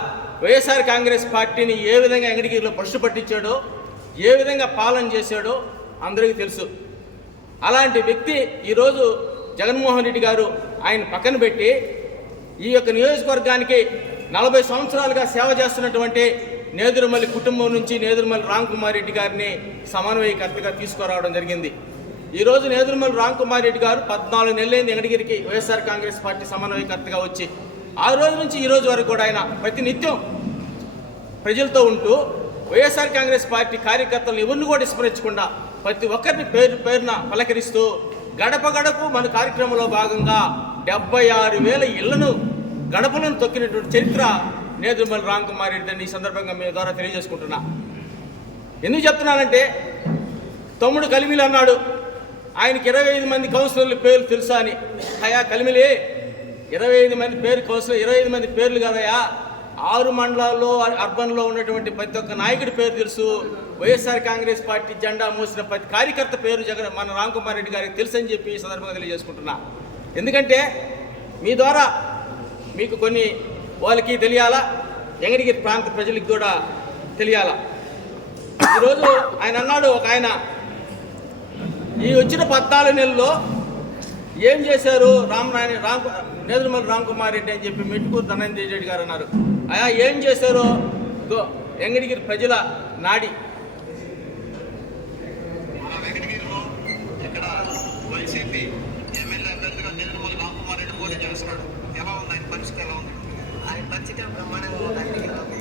వైఎస్ఆర్ కాంగ్రెస్ పార్టీని ఏ విధంగా వెంకటగిరిలో పరుషు పట్టించాడో, ఏ విధంగా పాలన చేశాడో అందరికీ తెలుసు. అలాంటి వ్యక్తి ఈరోజు జగన్మోహన్ రెడ్డి గారు ఆయన పక్కన పెట్టి ఈ యొక్క నియోజకవర్గానికి 40 సంవత్సరాలుగా సేవ చేస్తున్నటువంటి నేదురుమల్లి కుటుంబం నుంచి నేదురుమల్లి రామ్కుమార్ రెడ్డి గారిని సమన్వయకర్తగా తీసుకురావడం జరిగింది. ఈరోజు నేదురుమల్లి రామ్కుమార్ రెడ్డి గారు 14 నెలలైంది వెంకటగిరికి వైఎస్ఆర్ కాంగ్రెస్ పార్టీ సమన్వయకర్తగా వచ్చి. ఆ రోజు నుంచి ఈ రోజు వరకు కూడా ఆయన ప్రతి నిత్యం ప్రజలతో ఉంటూ వైఎస్ఆర్ కాంగ్రెస్ పార్టీ కార్యకర్తలను ఎవరిని కూడా విస్మరించకుండా ప్రతి ఒక్కరిని పేరున పలకరిస్తూ గడప గడపు మన కార్యక్రమంలో భాగంగా 76,000 ఇళ్లను గడపలను తొక్కినటువంటి చరిత్ర నేదురుమల్లి రామ్కుమార్ రెడ్డి అని ఈ సందర్భంగా మీ ద్వారా తెలియజేసుకుంటున్నా. ఎందుకు చెప్తున్నానంటే తమ్ముడు కలిమిలి అన్నాడు, ఆయనకి 25 మంది కౌన్సిలర్ల పేర్లు తెలుసా అని. అయ్యా కలిమిలి, 25 మంది పేరు కౌన్సిలర్, 25 మంది పేర్లు కదయా, 6 మండలాల్లో అర్బన్లో ఉన్నటువంటి ప్రతి ఒక్క నాయకుడి పేరు తెలుసు. వైఎస్ఆర్ కాంగ్రెస్ పార్టీ జెండా మోసిన ప్రతి కార్యకర్త పేరు మన రామ్కుమార్ రెడ్డి గారికి తెలుసు అని చెప్పి ఈ సందర్భంగా తెలియజేసుకుంటున్నా. ఎందుకంటే మీ ద్వారా మీకు కొన్ని వాళ్ళకి తెలియాలా, వెంకటగిరి ప్రాంత ప్రజలకు కూడా తెలియాలా. ఈరోజు ఆయన అన్నాడు, ఒక ఆయన ఈ వచ్చిన 14 నెలల్లో ఏం చేశారు నేదురుమల్లి రామ్కుమార్ రెడ్డి అని చెప్పి మెట్టుకూరు ధనంజయ రెడ్డి గారు అన్నారు. అయా ఏం చేశారో వెంకటగిరి ప్రజల నాడి. వెంకటగిరిలో ఇక్కడ వైసీపీ ఎమ్మెల్యే అభ్యర్థిగా నేదురుమల్లి రామ్కుమార్ రెడ్డి పోటీ చేస్తున్నాడు. ఎలా ఉంది ఆయన పరిస్థితి? ఎలా ఉంది ఆయన పరిస్థితి? బ్రహ్మాండంగా ఉంది.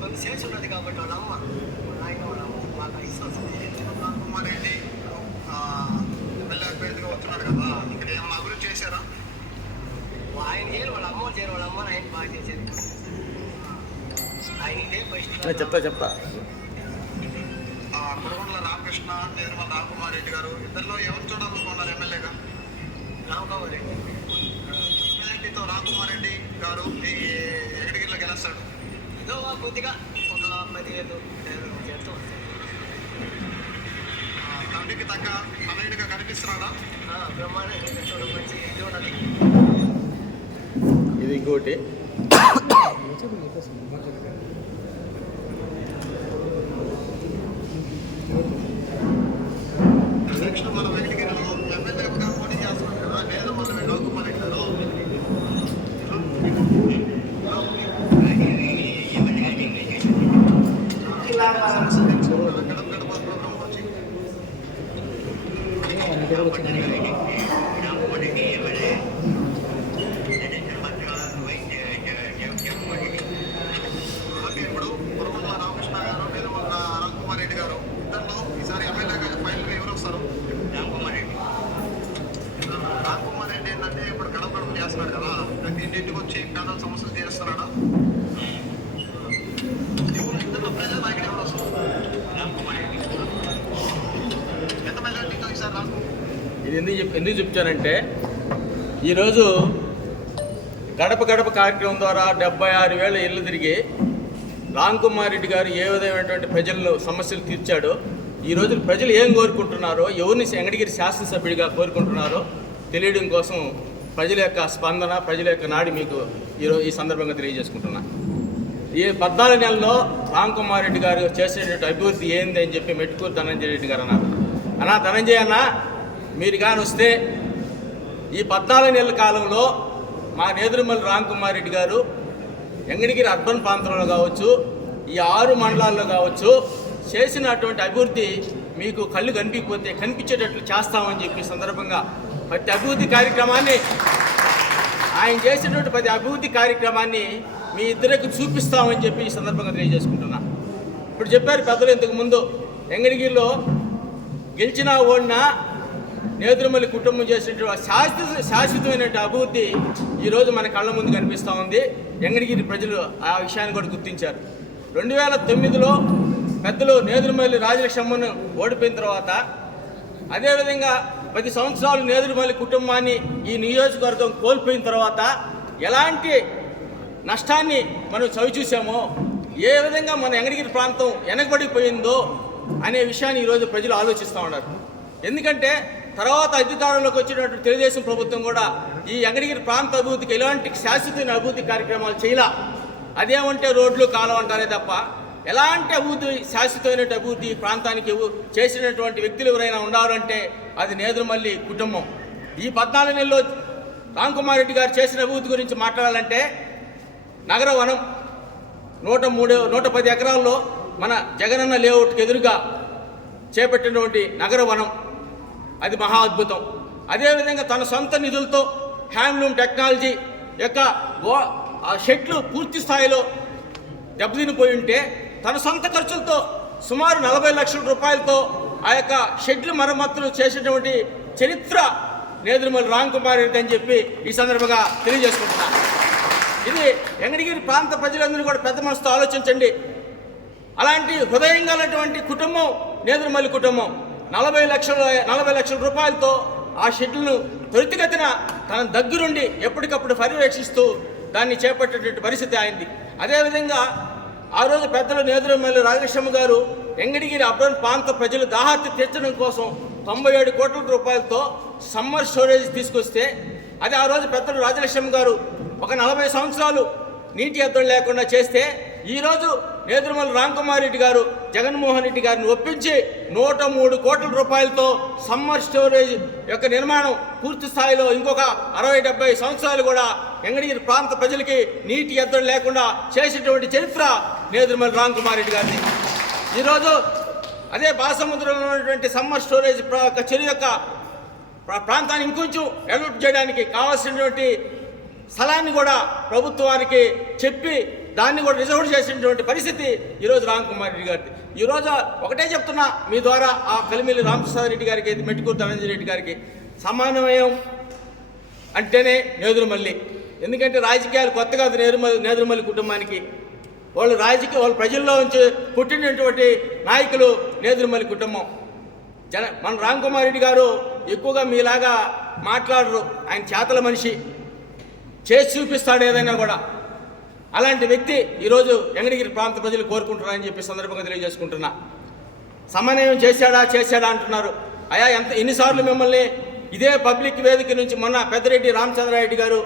కొన్ని చేసి ఉన్నది కాబట్టి వాళ్ళ అమ్మ మాకు విశ్వాసం. రామ్కుమార్ రెడ్డి ఎమ్మెల్యే అభ్యర్థిగా వస్తున్నాడు కదా, ఇక్కడ ఏమన్నా అభివృద్ధి చేశారా? ఆయన చేయరు, వాళ్ళ అమ్మ చేయరు. వాళ్ళ అమ్మ ఆయన బాగా చేసేది. ఆయన ఇదే ఫస్ట్ చెప్తా కురగొండల రామకృష్ణ, నేదురుమల్లి రామ్కుమార్ రెడ్డి గారు, ఇద్దరిలో ఎవరు చూడాలనుకున్నారు ఎమ్మెల్యేగా? రామ్కుమార్ రెడ్డి. మెజారిటీతో రామ్కుమార్ రెడ్డి గారు ఈ వెంకటగిరిలో గెలుస్తాడు. ఏదో కొద్దిగా ఒక 10,000 చేస్తూ వస్తాడు. తండ్రికి తగ్గ తనయుడిగా కనిపిస్తున్నాడా? బ్రహ్మాండంగా కనిపిస్తాడు. మంచి చూడాలి. ఇది ఇంకోటి నెక్స్ట్ మన వెంకటగిరిలో ఎమ్మెల్యేగా పోటీ చేస్తున్నాడు కదా నేదురుమల్లి రామ్కుమార్ రెడ్డి గారు. ఇప్పుడు కురగొండల రామకృష్ణ గారు, నేదురుమల్లి రామ్కుమార్ రెడ్డి గారు, ఇద్దరిలో ఈసారి ఎమ్మెల్యేగా ఫైనల్గా ఎవరు వస్తారు? రామ్కుమార్ రెడ్డి. రామ్కుమార్ రెడ్డి ఏంటంటే ఇప్పుడు గడప గడప చేస్తున్నాడు కదా, ప్రతి ఇంటికి వచ్చి పేదల సమస్యలు చేస్తున్నాడా? ఎవరు ఇద్దరు ప్రజా నాయకుడు ఎవరు వస్తారు? రామ్కుమార్ రెడ్డి. ఎంత మెజార్టీతో ఈసారి రామ్కుమార్? ఇది ఎందుకు చెప్తానంటే ఈరోజు గడప గడప కార్యక్రమం ద్వారా 76,000 ఇళ్ళు తిరిగి రామ్కుమార్ రెడ్డి గారు ఏ విధమైనటువంటి ప్రజల సమస్యలు తీర్చాడో, ఈరోజు ప్రజలు ఏం కోరుకుంటున్నారో, ఎవరిని వెంకటగిరి శాసనసభ్యుడిగా కోరుకుంటున్నారో తెలియడం కోసం ప్రజల యొక్క స్పందన, ప్రజల యొక్క నాడి మీకు ఈ సందర్భంగా తెలియజేసుకుంటున్నా. ఈ 14 నెలల్లో రామ్కుమార్ రెడ్డి గారు చేసేటువంటి అభివృద్ధి ఏంది అని చెప్పి మెట్టుకూరు ధనంజయ రెడ్డి గారు అన్నారు. ధనంజయ అన్న, మీరు కానీ వస్తే ఈ 14 నెలల కాలంలో మా నేదురుమల్లి రామ్కుమార్ రెడ్డి గారు వెంకటగిరి అర్బన్ ప్రాంతంలో కావచ్చు, ఈ 6 మండలాల్లో కావచ్చు చేసినటువంటి అభివృద్ధి మీకు కళ్ళు కనిపించకపోతే కనిపించేటట్లు చేస్తామని చెప్పి సందర్భంగా ప్రతి అభివృద్ధి కార్యక్రమాన్ని ఆయన చేసినటువంటి ప్రతి అభివృద్ధి కార్యక్రమాన్ని మీ ఇద్దరికి చూపిస్తామని చెప్పి ఈ సందర్భంగా తెలియజేసుకుంటున్నా. ఇప్పుడు చెప్పారు పెద్దలు ఇంతకుముందు, వెంకటగిరిలో గెలిచినా ఓడినా నేదురుమల్లి కుటుంబం చేసినటువంటి శాశ్వతమైన అభివృద్ధి ఈరోజు మన కళ్ళ ముందు కనిపిస్తూ ఉంది. వెంకటగిరి ప్రజలు ఆ విషయాన్ని కూడా గుర్తించారు. 2009లో పెద్దలు నేదురుమల్లి రాజలక్ష్మమ్మను ఓడిపోయిన తర్వాత, అదేవిధంగా 10 సంవత్సరాలు నేదురుమల్లి కుటుంబాన్ని ఈ నియోజకవర్గం కోల్పోయిన తర్వాత ఎలాంటి నష్టాన్ని మనం చవిచూసామో, ఏ విధంగా మన వెంకటగిరి ప్రాంతం వెనకబడిపోయిందో అనే విషయాన్ని ఈరోజు ప్రజలు ఆలోచిస్తూ ఉన్నారు. ఎందుకంటే తర్వాత అధికారంలోకి వచ్చినటువంటి తెలుగుదేశం ప్రభుత్వం కూడా ఈ వెంకటగిరి ప్రాంత అభివృద్ధికి ఎలాంటి శాశ్వతమైన అభివృద్ధి కార్యక్రమాలు చేయాల. అదేమంటే రోడ్లు కాలం అంటారే తప్ప ఎలాంటి అభివృద్ధి, శాశ్వతమైన అభివృద్ధి ప్రాంతానికి చేసినటువంటి వ్యక్తులు ఎవరైనా ఉన్నారంటే అది నేదురుమల్లి కుటుంబం. ఈ 14 నెలల్లో రామ్కుమార్ రెడ్డి గారు చేసిన అభివృద్ధి గురించి మాట్లాడాలంటే, నగర వనం 110 ఎకరాల్లో మన జగనన్న లేఅవుట్కి ఎదురుగా చేపట్టినటువంటి నగర వనం అది మహా అద్భుతం. అదేవిధంగా తన సొంత నిధులతో హ్యాండ్లూమ్ టెక్నాలజీ యొక్క షెడ్లు పూర్తి స్థాయిలో దెబ్బతినిపోయి ఉంటే తన సొంత ఖర్చులతో సుమారు 40 లక్షల రూపాయలతో ఆ యొక్క షెడ్లు మరమ్మతులు చేసినటువంటి చరిత్ర నేదురుమల్లి రామ్కుమార్ రెడ్డి అని చెప్పి ఈ సందర్భంగా తెలియజేసుకుంటున్నాను. ఇది వెంకటగిరి ప్రాంత ప్రజలందరూ కూడా పెద్ద మనసుతో ఆలోచించండి. అలాంటి హృదయం గలటువంటి కుటుంబం నేదురుమల్లి కుటుంబం 40 లక్షల రూపాయలతో ఆ షెడ్లను త్వరితగతిన తన దగ్గరుండి ఎప్పటికప్పుడు పర్యవేక్షిస్తూ దాన్ని చేపట్టేటువంటి పరిస్థితి అయింది. అదేవిధంగా ఆ రోజు పెద్దలు నేదురుమల్లి రాజలక్ష్మ గారు వెంకటగిరి అర్బన్ ప్రాంత ప్రజలు దాహార్తి తీర్చడం కోసం 97 కోట్ల రూపాయలతో సమ్మర్ స్టోరేజ్ తీసుకొస్తే, అది ఆ రోజు పెద్దలు రాజలక్ష్మ గారు ఒక 40 సంవత్సరాలు నీటి ఎద్దడి లేకుండా చేస్తే, ఈరోజు నేదురుమల్లి రామ్కుమార్ రెడ్డి గారు జగన్మోహన్ రెడ్డి గారిని ఒప్పించి 103 కోట్ల రూపాయలతో సమ్మర్ స్టోరేజ్ యొక్క నిర్మాణం పూర్తి స్థాయిలో ఇంకొక 60-70 సంవత్సరాలు కూడా వెంకటగిరి ప్రాంత ప్రజలకి నీటి ఎద్దడి లేకుండా చేసేటువంటి చరిత్ర నేదురుమల్లి రామ్కుమార్ రెడ్డి గారిని. ఈరోజు అదే బాసముద్రంలో ఉన్నటువంటి సమ్మర్ స్టోరేజ్ చెరువు యొక్క ప్రాంతాన్ని ఇంకొంచెం డెవలప్ చేయడానికి కావాల్సినటువంటి స్థలాన్ని కూడా ప్రభుత్వానికి చెప్పి దాన్ని కూడా రిజర్వ్ చేసినటువంటి పరిస్థితి ఈరోజు రామ్కుమార్ రెడ్డి గారిది. ఈరోజు ఒకటే చెప్తున్నా మీ ద్వారా ఆ కలిమిల్లి రామప్రసాద్ రెడ్డి గారికి, మెట్టుకూరు ధనంజయ రెడ్డి గారికి, సమన్వయం అంటేనే నేదురుమల్లి. ఎందుకంటే రాజకీయాలు కొత్త కాదు నేదురుమల్లి కుటుంబానికి. వాళ్ళు ప్రజల్లో నుంచి పుట్టినటువంటి నాయకులు నేదురుమల్లి కుటుంబం. మన రామ్కుమార్ రెడ్డి గారు ఎక్కువగా మీలాగా మాట్లాడరు. ఆయన చేతల మనిషి, చేసి చూపిస్తాడు ఏదైనా కూడా. అలాంటి వ్యక్తి ఈరోజు వెంకటగిరి ప్రాంత ప్రజలు కోరుకుంటున్నారని చెప్పి సందర్భంగా తెలియజేసుకుంటున్నా. సమన్వయం చేశాడా అంటున్నారు. అయా ఎన్నిసార్లు మిమ్మల్ని ఇదే పబ్లిక్ వేదిక నుంచి మొన్న పెద్దిరెడ్డి రామచంద్రారెడ్డి గారు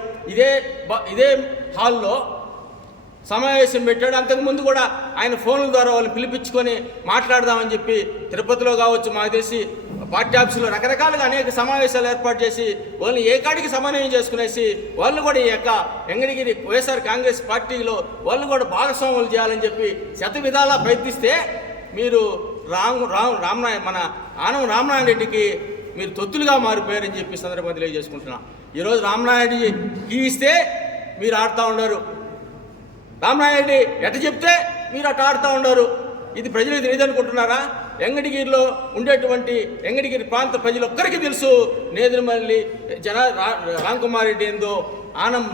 ఇదే హాల్లో సమావేశం పెట్టాడు. అంతకుముందు కూడా ఆయన ఫోన్ల ద్వారా వాళ్ళు పిలిపించుకొని మాట్లాడదామని చెప్పి తిరుపతిలో కావచ్చు, మాకు తెలిసి పార్టీ ఆఫీసులో రకరకాలుగా అనేక సమావేశాలు ఏర్పాటు చేసి వాళ్ళని ఏకాడికి సమన్వయం చేసుకునేసి వాళ్ళు కూడా ఈ యొక్క వెంకటగిరి వైఎస్ఆర్ కాంగ్రెస్ పార్టీలో వాళ్ళు కూడా భాగస్వాములు చేయాలని చెప్పి శత విధాలా ప్రయత్నిస్తే మీరు మన ఆనం రామనారాయణ రెడ్డికి మీరు తొత్తులుగా మారిపోయారని చెప్పి సందర్భంగా తెలియజేసుకుంటున్నాం. ఈరోజు రామనారాయణ రెడ్డి ఇస్తే మీరు ఆడుతూ ఉన్నారు, రామనారాయణ రెడ్డి ఎట చెప్తే మీరు అట్ట ఆడుతూ ఉన్నారు. ఇది ప్రజలకు తెలియదు అనుకుంటున్నారా? వెంకటగిరిలో ఉండేటువంటి వెంకటగిరి ప్రాంత ప్రజలు ఒక్కరికి తెలుసు నేదురుమల్లి రామ్కుమార్ రెడ్డి ఏందో, ఆనం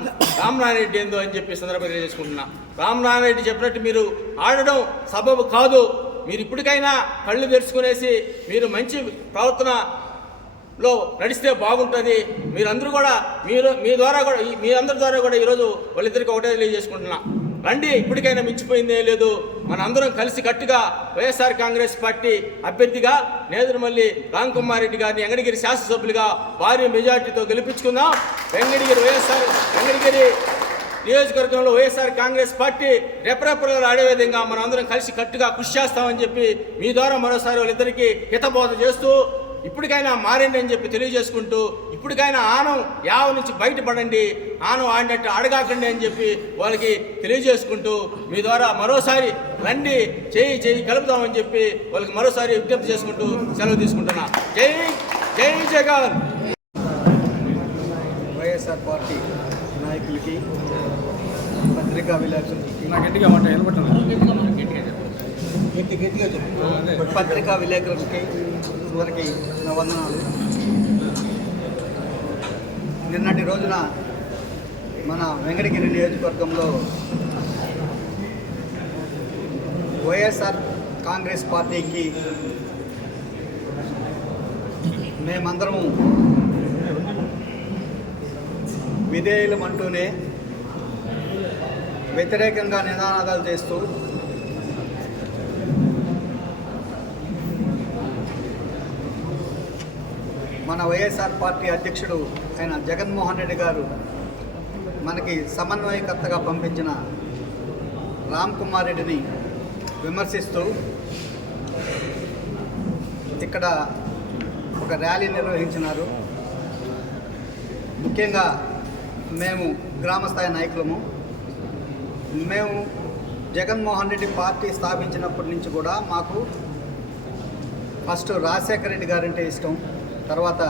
రామనారాయణ రెడ్డి ఏందో అని చెప్పి సందర్భంగా తెలియజేసుకుంటున్నా. రామనారాయణ రెడ్డి చెప్పినట్టు మీరు ఆడడం సబబు కాదు. మీరు ఇప్పటికైనా కళ్ళు తెరుచుకునేసి మీరు మంచి ప్రవర్తనలో నడిస్తే బాగుంటుంది. మీరందరూ కూడా మీ అందరి ద్వారా కూడా ఈరోజు వాళ్ళిద్దరికి ఒకటే తెలియజేసుకుంటున్నా. రండి, ఇప్పటికైనా మించిపోయిందే లేదు. మన అందరం కలిసి కట్టుగా వైఎస్ఆర్ కాంగ్రెస్ పార్టీ అభ్యర్థిగా నేదురుమల్లి రామ్కుమార్ రెడ్డి గారిని వెంకటగిరి శాసనసభ్యులుగా భారీ మెజార్టీతో గెలిపించుకుందాం. వెంకటగిరి నియోజకవర్గంలో వైఎస్ఆర్ కాంగ్రెస్ పార్టీ రెపరెపలు ఆడే విధంగా మనం అందరం కలిసి కట్టుగా కృషి చేస్తామని చెప్పి మీ ద్వారా మరోసారి వాళ్ళిద్దరికీ హితబోధ చేస్తూ ఇప్పటికైనా మారండి అని చెప్పి తెలియజేసుకుంటూ, ఇప్పటికైనా ఆనం యావ నుంచి బయటపడండి, ఆనం ఆడినట్టు అడగాకండి అని చెప్పి వాళ్ళకి తెలియజేసుకుంటూ మీ ద్వారా మరోసారి రండి, చేయి కలుపుదామని చెప్పి వాళ్ళకి మరోసారి విజ్ఞప్తి చేసుకుంటూ సెలవు తీసుకుంటున్నా. జై జగన్. వైఎస్ఆర్ పార్టీ నాయకులకి, పత్రికా విలేకరులకి, పత్రికా విలేకరులకి అందరికీ నా వందనాలు. నిన్నటి రోజున మన వెంకటగిరి నియోజకవర్గంలో వైఎస్ఆర్ కాంగ్రెస్ పార్టీకి మేమందరము విధేయులమంటూనే వ్యతిరేకంగా నినాదాలు చేస్తూ మన వైఎస్ఆర్ పార్టీ అధ్యక్షుడు అయిన జగన్మోహన్ రెడ్డి గారు మనకి సమన్వయకర్తగా పంపించిన రామ్ కుమార్ రెడ్డిని విమర్శిస్తూ ఇక్కడ ఒక ర్యాలీ నిర్వహించినారు. ముఖ్యంగా మేము గ్రామస్థాయి నాయకులము. మేము జగన్మోహన్ రెడ్డి పార్టీ స్థాపించినప్పటి నుంచి కూడా మాకు ఫస్ట్ రాజశేఖర రెడ్డి గారంటే ఇష్టం, తర్వాత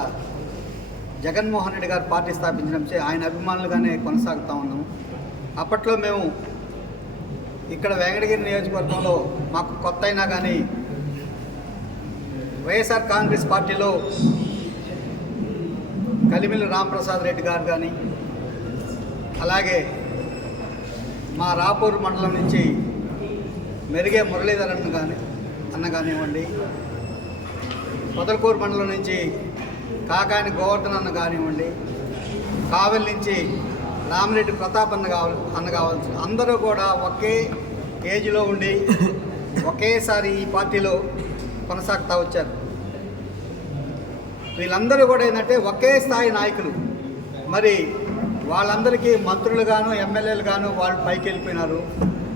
జగన్మోహన్ రెడ్డి గారు పార్టీ స్థాపించడం ఆయన అభిమానులుగానే కొనసాగుతూ ఉన్నాము. అప్పట్లో మేము ఇక్కడ వెంకటగిరి నియోజకవర్గంలో మాకు కొత్త అయినా కానీ వైఎస్ఆర్ కాంగ్రెస్ పార్టీలో కలిమిల్లి రాంప్రసాద్ రెడ్డి గారు కానీ, అలాగే మా రాపూర్ మండలం నుంచి మెరుగే మురళీధర్ అన్న కానివ్వండి, పొదలకూరు మండలం నుంచి కాకాని గోవర్ధన్ అన్న కానివ్వండి, కావలి నుంచి రామిరెడ్డి ప్రతాప్ అన్న కావాల్సి అందరూ కూడా ఒకే ఏజ్లో ఉండి ఒకేసారి ఈ పార్టీలో కొనసాగుతూ వచ్చారు. వీళ్ళందరూ కూడా ఏంటంటే ఒకే స్థాయి నాయకులు. మరి వాళ్ళందరికీ మంత్రులుగాను ఎమ్మెల్యేలుగాను వాళ్ళు పైకి వెళ్ళిపోయినారు.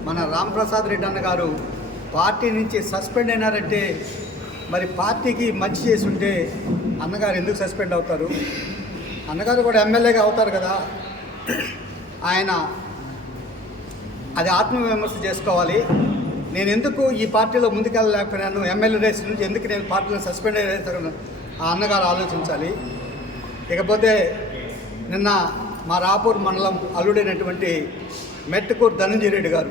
మన రాంప్రసాద్ రెడ్డి అన్న గారు పార్టీ నుంచి సస్పెండ్ అయినారంటే మరి పార్టీకి మంచి చేసి ఉంటే అన్నగారు ఎందుకు సస్పెండ్ అవుతారు? అన్నగారు కూడా ఎమ్మెల్యేగా అవుతారు కదా. ఆయన అది ఆత్మవిమర్శ చేసుకోవాలి. నేను ఎందుకు ఈ పార్టీలో ముందుకెళ్ళలేకపోయినాను, ఎమ్మెల్యే రేస్ నుంచి ఎందుకు నేను పార్టీలో సస్పెండ్ అయ్యాను ఆ అన్నగారు ఆలోచించాలి. ఇకపోతే నిన్న మా రాపూర్ మండలం అల్లుడైనటువంటి మెట్టుకూరు ధనంజయ రెడ్డి గారు,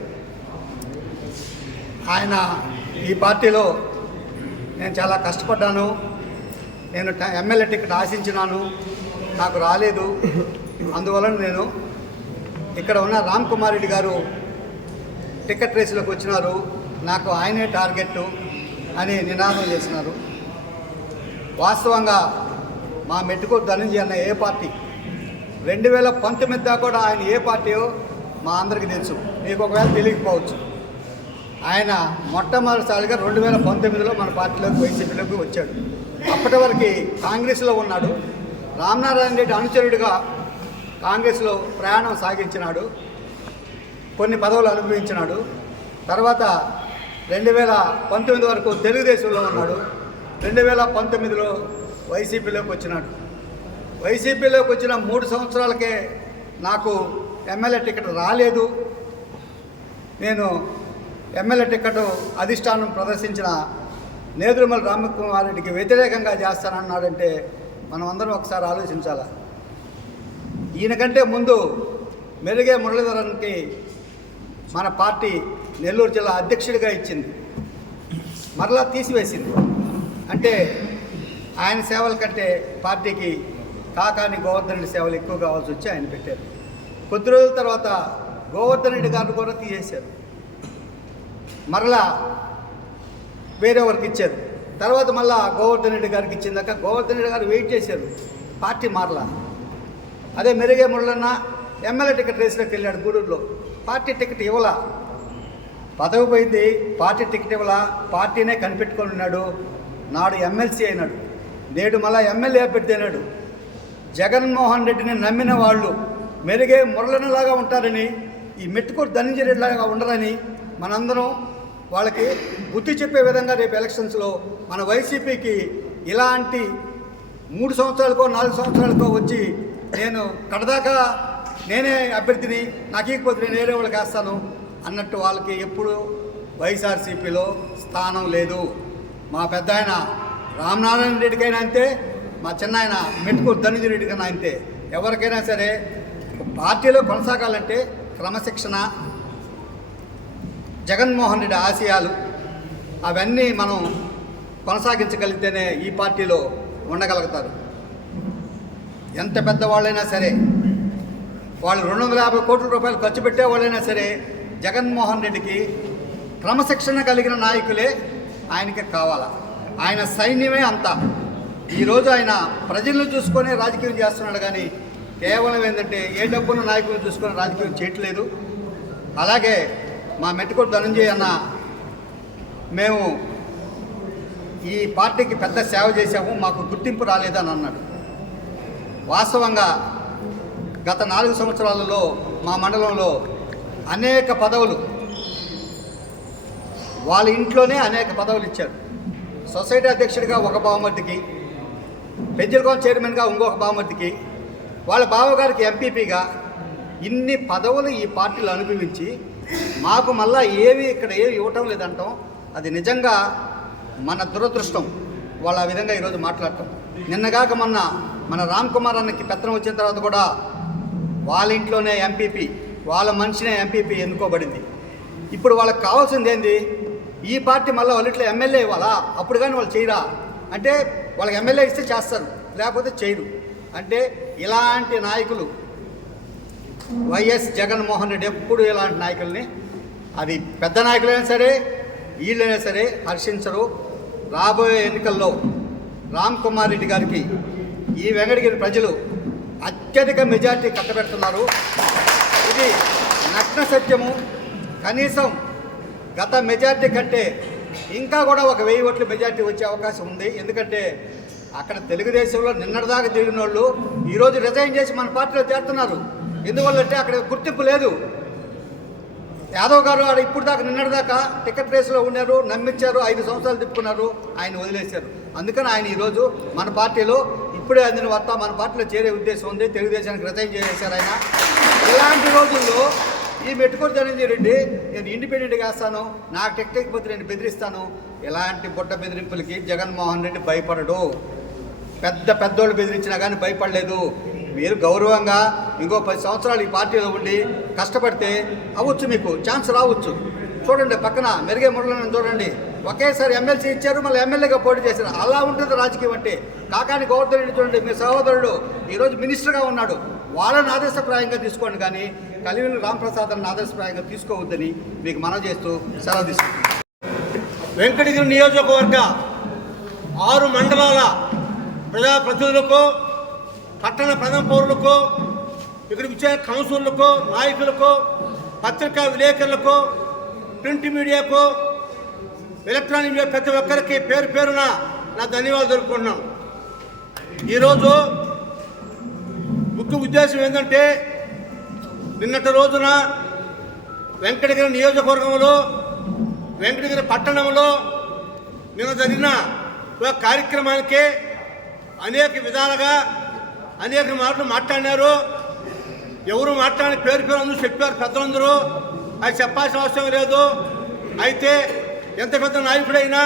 ఆయన ఈ పార్టీలో నేను చాలా కష్టపడ్డాను, నేను ఎమ్మెల్యే టికెట్ ఆశించినాను, నాకు రాలేదు, అందువలన నేను ఇక్కడ ఉన్న రామ్ కుమార్ రెడ్డి గారు టికెట్ రేసులోకి వచ్చినారు, నాకు ఆయనే టార్గెట్ అని నినాదం చేసినారు. వాస్తవంగా మా మెట్టుకూరు ధనంజయ అన్న ఏ పార్టీ 2019 దాకా కూడా ఆయన ఏ పార్టీయో మా అందరికీ తెలుసు, మీకు ఒకవేళ తెలియకపోవచ్చు. ఆయన మొట్టమొదటిసారిగా 2019లో మన పార్టీలోకి వైసీపీలోకి వచ్చాడు. అప్పటి వరకు కాంగ్రెస్లో ఉన్నాడు. రామనారాయణ రెడ్డి అనుచరుడిగా కాంగ్రెస్లో ప్రయాణం సాగించినాడు, కొన్ని పదవులు అనుభవించినాడు. తర్వాత 2019 వరకు తెలుగుదేశంలో ఉన్నాడు. 2019లో వైసీపీలోకి వచ్చినాడు. వైసీపీలోకి వచ్చిన 3 సంవత్సరాలకే నాకు ఎమ్మెల్యే టికెట్ రాలేదు. నేను ఎమ్మెల్యే టికెట్ అధిష్టానం ప్రదర్శించిన నేదురుమల రామకుమారెడ్డికి వ్యతిరేకంగా చేస్తానన్నాడంటే మనం అందరం ఒకసారి ఆలోచించాలి. ఈయనకంటే ముందు మెరుగే మురళీధరన్కి మన పార్టీ నెల్లూరు జిల్లా అధ్యక్షుడిగా ఇచ్చింది, మరలా తీసివేసింది. అంటే ఆయన సేవల కంటే పార్టీకి కాకాని గోవర్ధన్ రెడ్డి సేవలు ఎక్కువ కావాల్సి వచ్చి ఆయన పెట్టారు. కొద్ది రోజుల తర్వాత గోవర్ధన్ రెడ్డి గారిని కూడా తీసేశారు, మరలా వేరే వారికి ఇచ్చారు. తర్వాత మళ్ళా గోవర్ధన్ రెడ్డి గారికి ఇచ్చిందాక గోవర్ధన్ రెడ్డి గారు వెయిట్ చేశారు, పార్టీ మారలా. అదే మెరుగే మురళన్న ఎమ్మెల్యే టికెట్ రేసులోకి వెళ్ళాడు గూడూరులో, పార్టీ టికెట్ ఇవ్వలా, పదవి పోయింది, పార్టీ టికెట్ ఇవ్వలా, పార్టీనే కనిపెట్టుకొని ఉన్నాడు. నాడు ఎమ్మెల్సీ అయినాడు, నేడు మళ్ళా ఎమ్మెల్యే అభ్యర్థి అయినాడు. జగన్మోహన్ రెడ్డిని నమ్మిన వాళ్ళు మెరుగే మురళనలాగా ఉంటారని, ఈ మెట్టుకూరు ధనంజయ రెడ్డిలాగా ఉండరని మనందరం వాళ్ళకి బుద్ధి చెప్పే విధంగా రేపు ఎలక్షన్స్లో మన వైసీపీకి ఇలాంటి 3 సంవత్సరాలకో 4 సంవత్సరాలకో వచ్చి నేను కడదాకా నేనే అభ్యర్థిని, నాకు ఇకపోతే నేను వేరే వాళ్ళకి వేస్తాను అన్నట్టు వాళ్ళకి ఎప్పుడు వైఎస్ఆర్సీపీలో స్థానం లేదు. మా పెద్ద ఆయన రామనారాయణ రెడ్డికైనా అంతే, మా చిన్న ఆయన మెట్టుకూరు ధనంజయ రెడ్డికైనా అంతే. ఎవరికైనా సరే పార్టీలో కొనసాగాలంటే క్రమశిక్షణ, జగన్మోహన్ రెడ్డి ఆశయాలు అవన్నీ మనం కొనసాగించగలిగితేనే ఈ పార్టీలో ఉండగలుగుతారు. ఎంత పెద్దవాళ్ళైనా సరే, వాళ్ళు 250 కోట్ల రూపాయలు ఖర్చు పెట్టేవాళ్ళైనా సరే, జగన్మోహన్ రెడ్డికి క్రమశిక్షణ కలిగిన నాయకులే ఆయనకి కావాలా. ఆయన సైన్యమే అంతా. ఈరోజు ఆయన ప్రజలను చూసుకొని రాజకీయం చేస్తున్నాడు, కానీ కేవలం ఏంటంటే ఏ డబ్బున్న నాయకులను చూసుకొని రాజకీయం చేయట్లేదు. అలాగే మా మెట్టుకోటి ధనంజయ్ అన్న, మేము ఈ పార్టీకి పెద్ద సేవ చేశాము, మాకు గుర్తింపు రాలేదని అన్నాడు. వాస్తవంగా గత 4 సంవత్సరాలలో మా మండలంలో అనేక పదవులు, వాళ్ళ ఇంట్లోనే అనేక పదవులు ఇచ్చారు. సొసైటీ అధ్యక్షుడిగా ఒక బావమర్దికి, పెంచలకోన చైర్మన్గా ఇంకొక బావమర్దికి, వాళ్ళ బావగారికి ఎంపీపీగా ఇన్ని పదవులు ఈ పార్టీలు అనుభవించి మాకు మళ్ళా ఏవి ఇక్కడ ఏవి ఇవ్వటం లేదంటాం, అది నిజంగా మన దురదృష్టం. వాళ్ళు ఆ విధంగా ఈరోజు మాట్లాడటం. నిన్నగాక మన రామ్ కుమార్ అన్నకి పెత్తనం వచ్చిన తర్వాత కూడా వాళ్ళ ఇంట్లోనే ఎంపీపీ, వాళ్ళ మనిషినే ఎంపీపీ ఎన్నుకోబడింది. ఇప్పుడు వాళ్ళకి కావాల్సింది ఏంది? ఈ పార్టీ మళ్ళీ వాళ్ళ ఇట్లా ఎమ్మెల్యే ఇవ్వాలా? అప్పుడు కానీ వాళ్ళు చేయరా అంటే, వాళ్ళకి ఎమ్మెల్యే ఇస్తే చేస్తారు, లేకపోతే చేయరు. అంటే ఇలాంటి నాయకులు, వైఎస్ జగన్మోహన్ రెడ్డి ఎప్పుడు ఇలాంటి నాయకుల్ని, అది పెద్ద నాయకులైనా సరే వీళ్ళైనా సరే హర్షించరు. రాబోయే ఎన్నికల్లో రామ్ కుమార్ రెడ్డి గారికి ఈ వెంకటగిరి ప్రజలు అత్యధిక మెజార్టీ కట్టబెడుతున్నారు. ఇది నగ్న సత్యము. కనీసం గత మెజార్టీ కంటే ఇంకా కూడా ఒక 1000 ఓట్ల మెజార్టీ వచ్చే అవకాశం ఉంది. ఎందుకంటే అక్కడ తెలుగుదేశంలో నిన్నటిదాకా తిరిగిన వాళ్ళు ఈరోజు రిజైన్ చేసి మన పార్టీలో చేరుతున్నారు. ఎందువల్లంటే అక్కడ గుర్తింపు లేదు. యాదవ్ గారు ఆడ ఇప్పుడు దాకా నిన్నటిదాకా టికెట్ రేసులో ఉన్నారు, నమ్మించారు, 5 సంవత్సరాలు తిప్పుకున్నారు, ఆయన వదిలేశారు. అందుకని ఆయన ఈరోజు మన పార్టీలో ఇప్పుడే అందిన వార్త మన పార్టీలో చేరే ఉద్దేశం ఉంది. తెలుగుదేశానికి రిజైన్ చేశారు ఆయన. ఇలాంటి రోజుల్లో ఈ మెట్టుకోటి ధనంజయ రెడ్డి నేను ఇండిపెండెంట్గా వేస్తాను, నాకు టికెట్ ఇకపోతే నేను బెదిరిస్తాను, ఇలాంటి బుట్ట బెదిరింపులకి జగన్మోహన్ రెడ్డి భయపడడు. పెద్దోళ్ళు బెదిరించినా కానీ భయపడలేదు. మీరు గౌరవంగా ఇంకో 10 సంవత్సరాలు ఈ పార్టీలో ఉండి కష్టపడితే అవ్వచ్చు, మీకు ఛాన్స్ రావచ్చు. చూడండి, పక్కన మెరుగే మురళీని చూడండి, ఒకేసారి ఎమ్మెల్సీ ఇచ్చారు, మళ్ళీ ఎమ్మెల్యేగా పోటీ చేశారు. అలా ఉంటుంది రాజకీయం అంటే. కాకాని గోవర్ధన్ రెడ్డి చూడండి, మీ సహోదరుడు ఈరోజు మినిస్టర్గా ఉన్నాడు, వాళ్ళని ఆదర్శప్రాయంగా తీసుకోండి, కానీ కలివిని రాంప్రసాద్ అని ఆదర్శప్రాయంగా తీసుకోవద్దని మీకు మనవి చేస్తూ సెలవు తీసుకుంటున్నాను. వెంకటగిరి నియోజకవర్గ 6 మండలాల ప్రజాప్రతినిధులకు, పట్టణ ప్రథమ పౌరులకు, ఇక్కడ విచే కౌన్సిలర్లకు, నాయకులకు, పత్రికా విలేకరులకు, ప్రింట్ మీడియాకు, ఎలక్ట్రానిక్ మీడియా ప్రతి ఒక్కరికి పేరు పేరున నా ధన్యవాదాలు తెలుపుకుంటున్నాను. ఈరోజు ముఖ్య ఉద్దేశం ఏంటంటే, నిన్నటి రోజున వెంకటగిరి నియోజకవర్గంలో, వెంకటగిరి పట్టణంలో నిన్న జరిగిన ఒక కార్యక్రమానికి అనేక విధాలుగా అనేక మాటలు మాట్లాడినారు. ఎవరు మాట్లాడిన పేరు అందరూ చెప్పారు, పెద్దలందరూ. అది చెప్పాల్సిన అవసరం లేదు. అయితే ఎంత పెద్ద నాయకుడైనా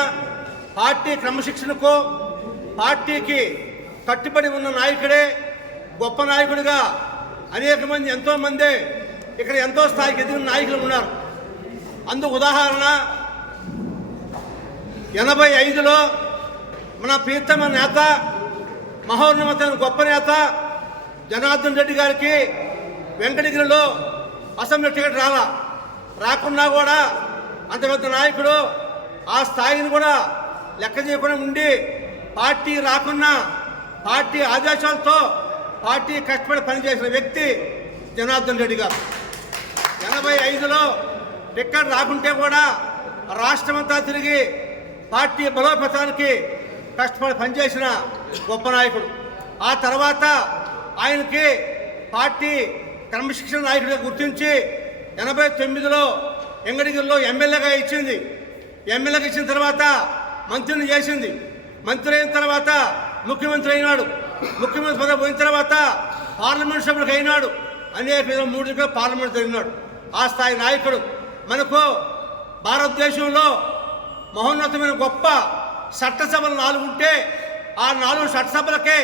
పార్టీ క్రమశిక్షణకు, పార్టీకి కట్టుబడి ఉన్న నాయకుడే గొప్ప నాయకుడిగా అనేక మంది, ఎంతోమంది ఇక్కడ ఎంతో స్థాయికి ఎదిగిన నాయకులు ఉన్నారు. అందుకు ఉదాహరణ 85లో మన ప్రీతమ నేత, మహోన్నతమైన గొప్ప నేత జనార్దన్ రెడ్డి గారికి వెంకటగిరిలో అసెంబ్లీ టికెట్ రాకున్నా కూడా అంత పెద్ద నాయకుడు ఆ స్థాయిని కూడా లెక్క చేయకుండా ఉండి, పార్టీ రాకున్నా పార్టీ ఆదేశాలతో పార్టీ కష్టపడి పనిచేసిన వ్యక్తి జనార్దన్ రెడ్డి గారు. 85లో టికెట్ రాకుంటే కూడా రాష్ట్రమంతా తిరిగి పార్టీ బలోపేతానికి కష్టపడి పనిచేసిన గొప్ప నాయకుడు. ఆ తర్వాత ఆయనకి పార్టీ క్రమశిక్షణ నాయకుడిగా గుర్తించి 89లో వెంకటగిరిలో ఎమ్మెల్యేగా ఇచ్చింది. ఎమ్మెల్యేగా ఇచ్చిన తర్వాత మంత్రిని చేసింది. మంత్రి అయిన తర్వాత ముఖ్యమంత్రి అయినాడు. ముఖ్యమంత్రి పదవి పోయిన తర్వాత పార్లమెంట్ సభ్యులకు అయినాడు. అనేక 3 పార్లమెంట్ జరిగినాడు. ఆ స్థాయి నాయకుడు. మనకు భారతదేశంలో మహోన్నతమైన గొప్ప చట్టసభలు 4 ఉంటే ఆ 4 చట్టసభలకే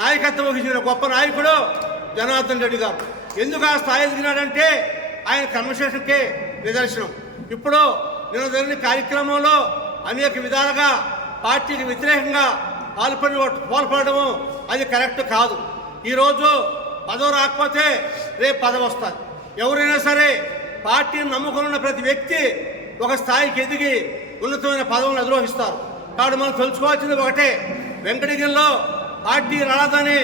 నాయకత్వం వహించిన గొప్ప నాయకుడు జనార్దన్ రెడ్డి గారు. ఎందుకు ఆ స్థాయి ఎదిగినాడంటే ఆయన క్రమశిక్షణకే నిదర్శనం. ఇప్పుడు నిన్న జరిగిన కార్యక్రమంలో అనేక విధాలుగా పార్టీకి వ్యతిరేకంగా పాల్పడము అది కరెక్ట్ కాదు. ఈరోజు పదవి రాకపోతే రేపు పదవి వస్తుంది. ఎవరైనా సరే పార్టీని నమ్ముకున్న ప్రతి వ్యక్తి ఒక స్థాయికి ఎదిగి ఉన్నతమైన పదవులను అధిరోహిస్తారు. కాబట్టి మనం తెలుసుకోవాల్సింది ఒకటే, వెంకటగిరిలో పార్టీ రాదని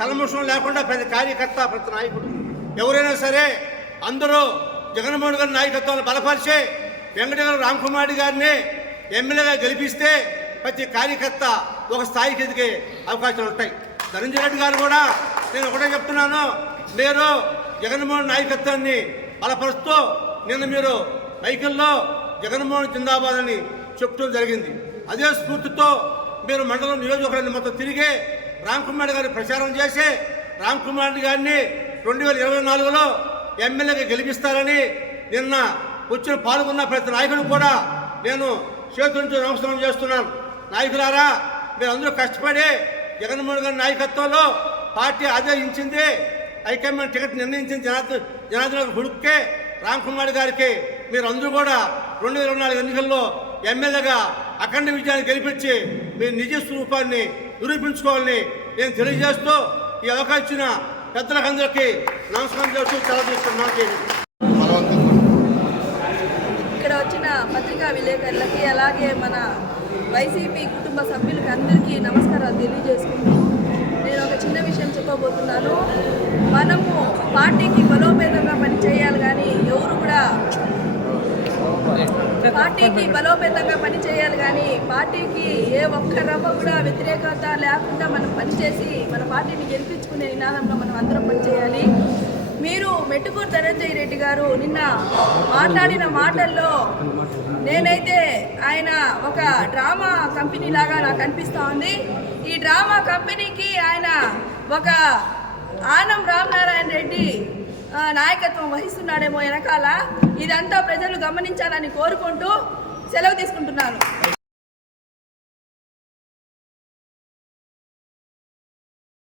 కల్మషం లేకుండా ప్రతి కార్యకర్త, ప్రతి నాయకుడు ఎవరైనా సరే అందరూ జగన్మోహన్ గారి నాయకత్వాన్ని బలపరిచే వెంకటగిరి రామకుమార్ గారిని ఎమ్మెల్యేగా గెలిపిస్తే ప్రతి కార్యకర్త ఒక స్థాయికి ఎదిగే అవకాశాలు ఉంటాయి. ధనంజయ రెడ్డి గారు కూడా నేను ఒకటే చెప్తున్నాను, మీరు జగన్మోహన్ నాయకత్వాన్ని బలపరుస్తూ నిన్న మీరు మైకిల్లో జగన్మోహన్ జిందాబాద్ అని చెప్పడం జరిగింది. అదే స్ఫూర్తితో మీరు మండలం నియోజకవర్గాన్ని మొత్తం తిరిగి రామకుమార్ గారిని ప్రచారం చేసి రామకుమార్ గారిని 2024లో ఎమ్మెల్యేగా గెలిపిస్తారని నిన్న వచ్చిన పాల్గొన్న ప్రతి నాయకుడు కూడా నేను చేతుల నుంచి నమస్కారం చేస్తున్నాను. నాయకులారా, మీరందరూ కష్టపడి జగన్మోహన్ గారి నాయకత్వంలో పార్టీ ఆదేశించింది, హైకమాండ్ టికెట్ నిర్ణయించింది జనార్దన్ హుడుక్కే రామకుమార్ గారికి మీరందరూ కూడా 2024 ఎన్నికల్లో ఎమ్మెల్యేగా అఖండ విజయాన్ని గెలిపించి మీ నిజ స్వరూపాన్ని నిరూపించుకోవాలని నేను తెలియజేస్తూ ఈ అవకాశం ఇచ్చిన పెద్దలందరికీ నమస్కారం చేస్తూ సెలవు తీసుకున్నాను. ఇక్కడ వచ్చిన పత్రికా విలేకరులకి అలాగే మన వైసీపీ కుటుంబ సభ్యులకి అందరికీ నమస్కారాలు తెలియజేసుకుంటూ నేను ఒక చిన్న విషయం చెప్పబోతున్నాను. మనము పార్టీకి బలోపేతంగా పనిచేయాలి, కానీ ఎవరు కూడా పార్టీకి ఏ ఒక్క రవ్వ కూడా వ్యతిరేకత లేకుండా మనం పనిచేసి మన పార్టీని గెలిపించుకునే నినాదంలో మనం అందరం పనిచేయాలి. మీరు మెట్టుకూరు ధనంజయ రెడ్డి గారు నిన్న మాట్లాడిన మాటల్లో నేనైతే ఆయన ఒక డ్రామా కంపెనీ లాగా నాకు అనిపిస్తూ ఉంది. ఈ డ్రామా కంపెనీకి ఆయన ఒక ఆనం రామనారాయణ రెడ్డి నాయకత్వం వహిస్తున్నాడేమో వెనకాల. ఇదంతా ప్రజలు గమనించాలని కోరుకుంటూ సెలవు తీసుకుంటున్నాను.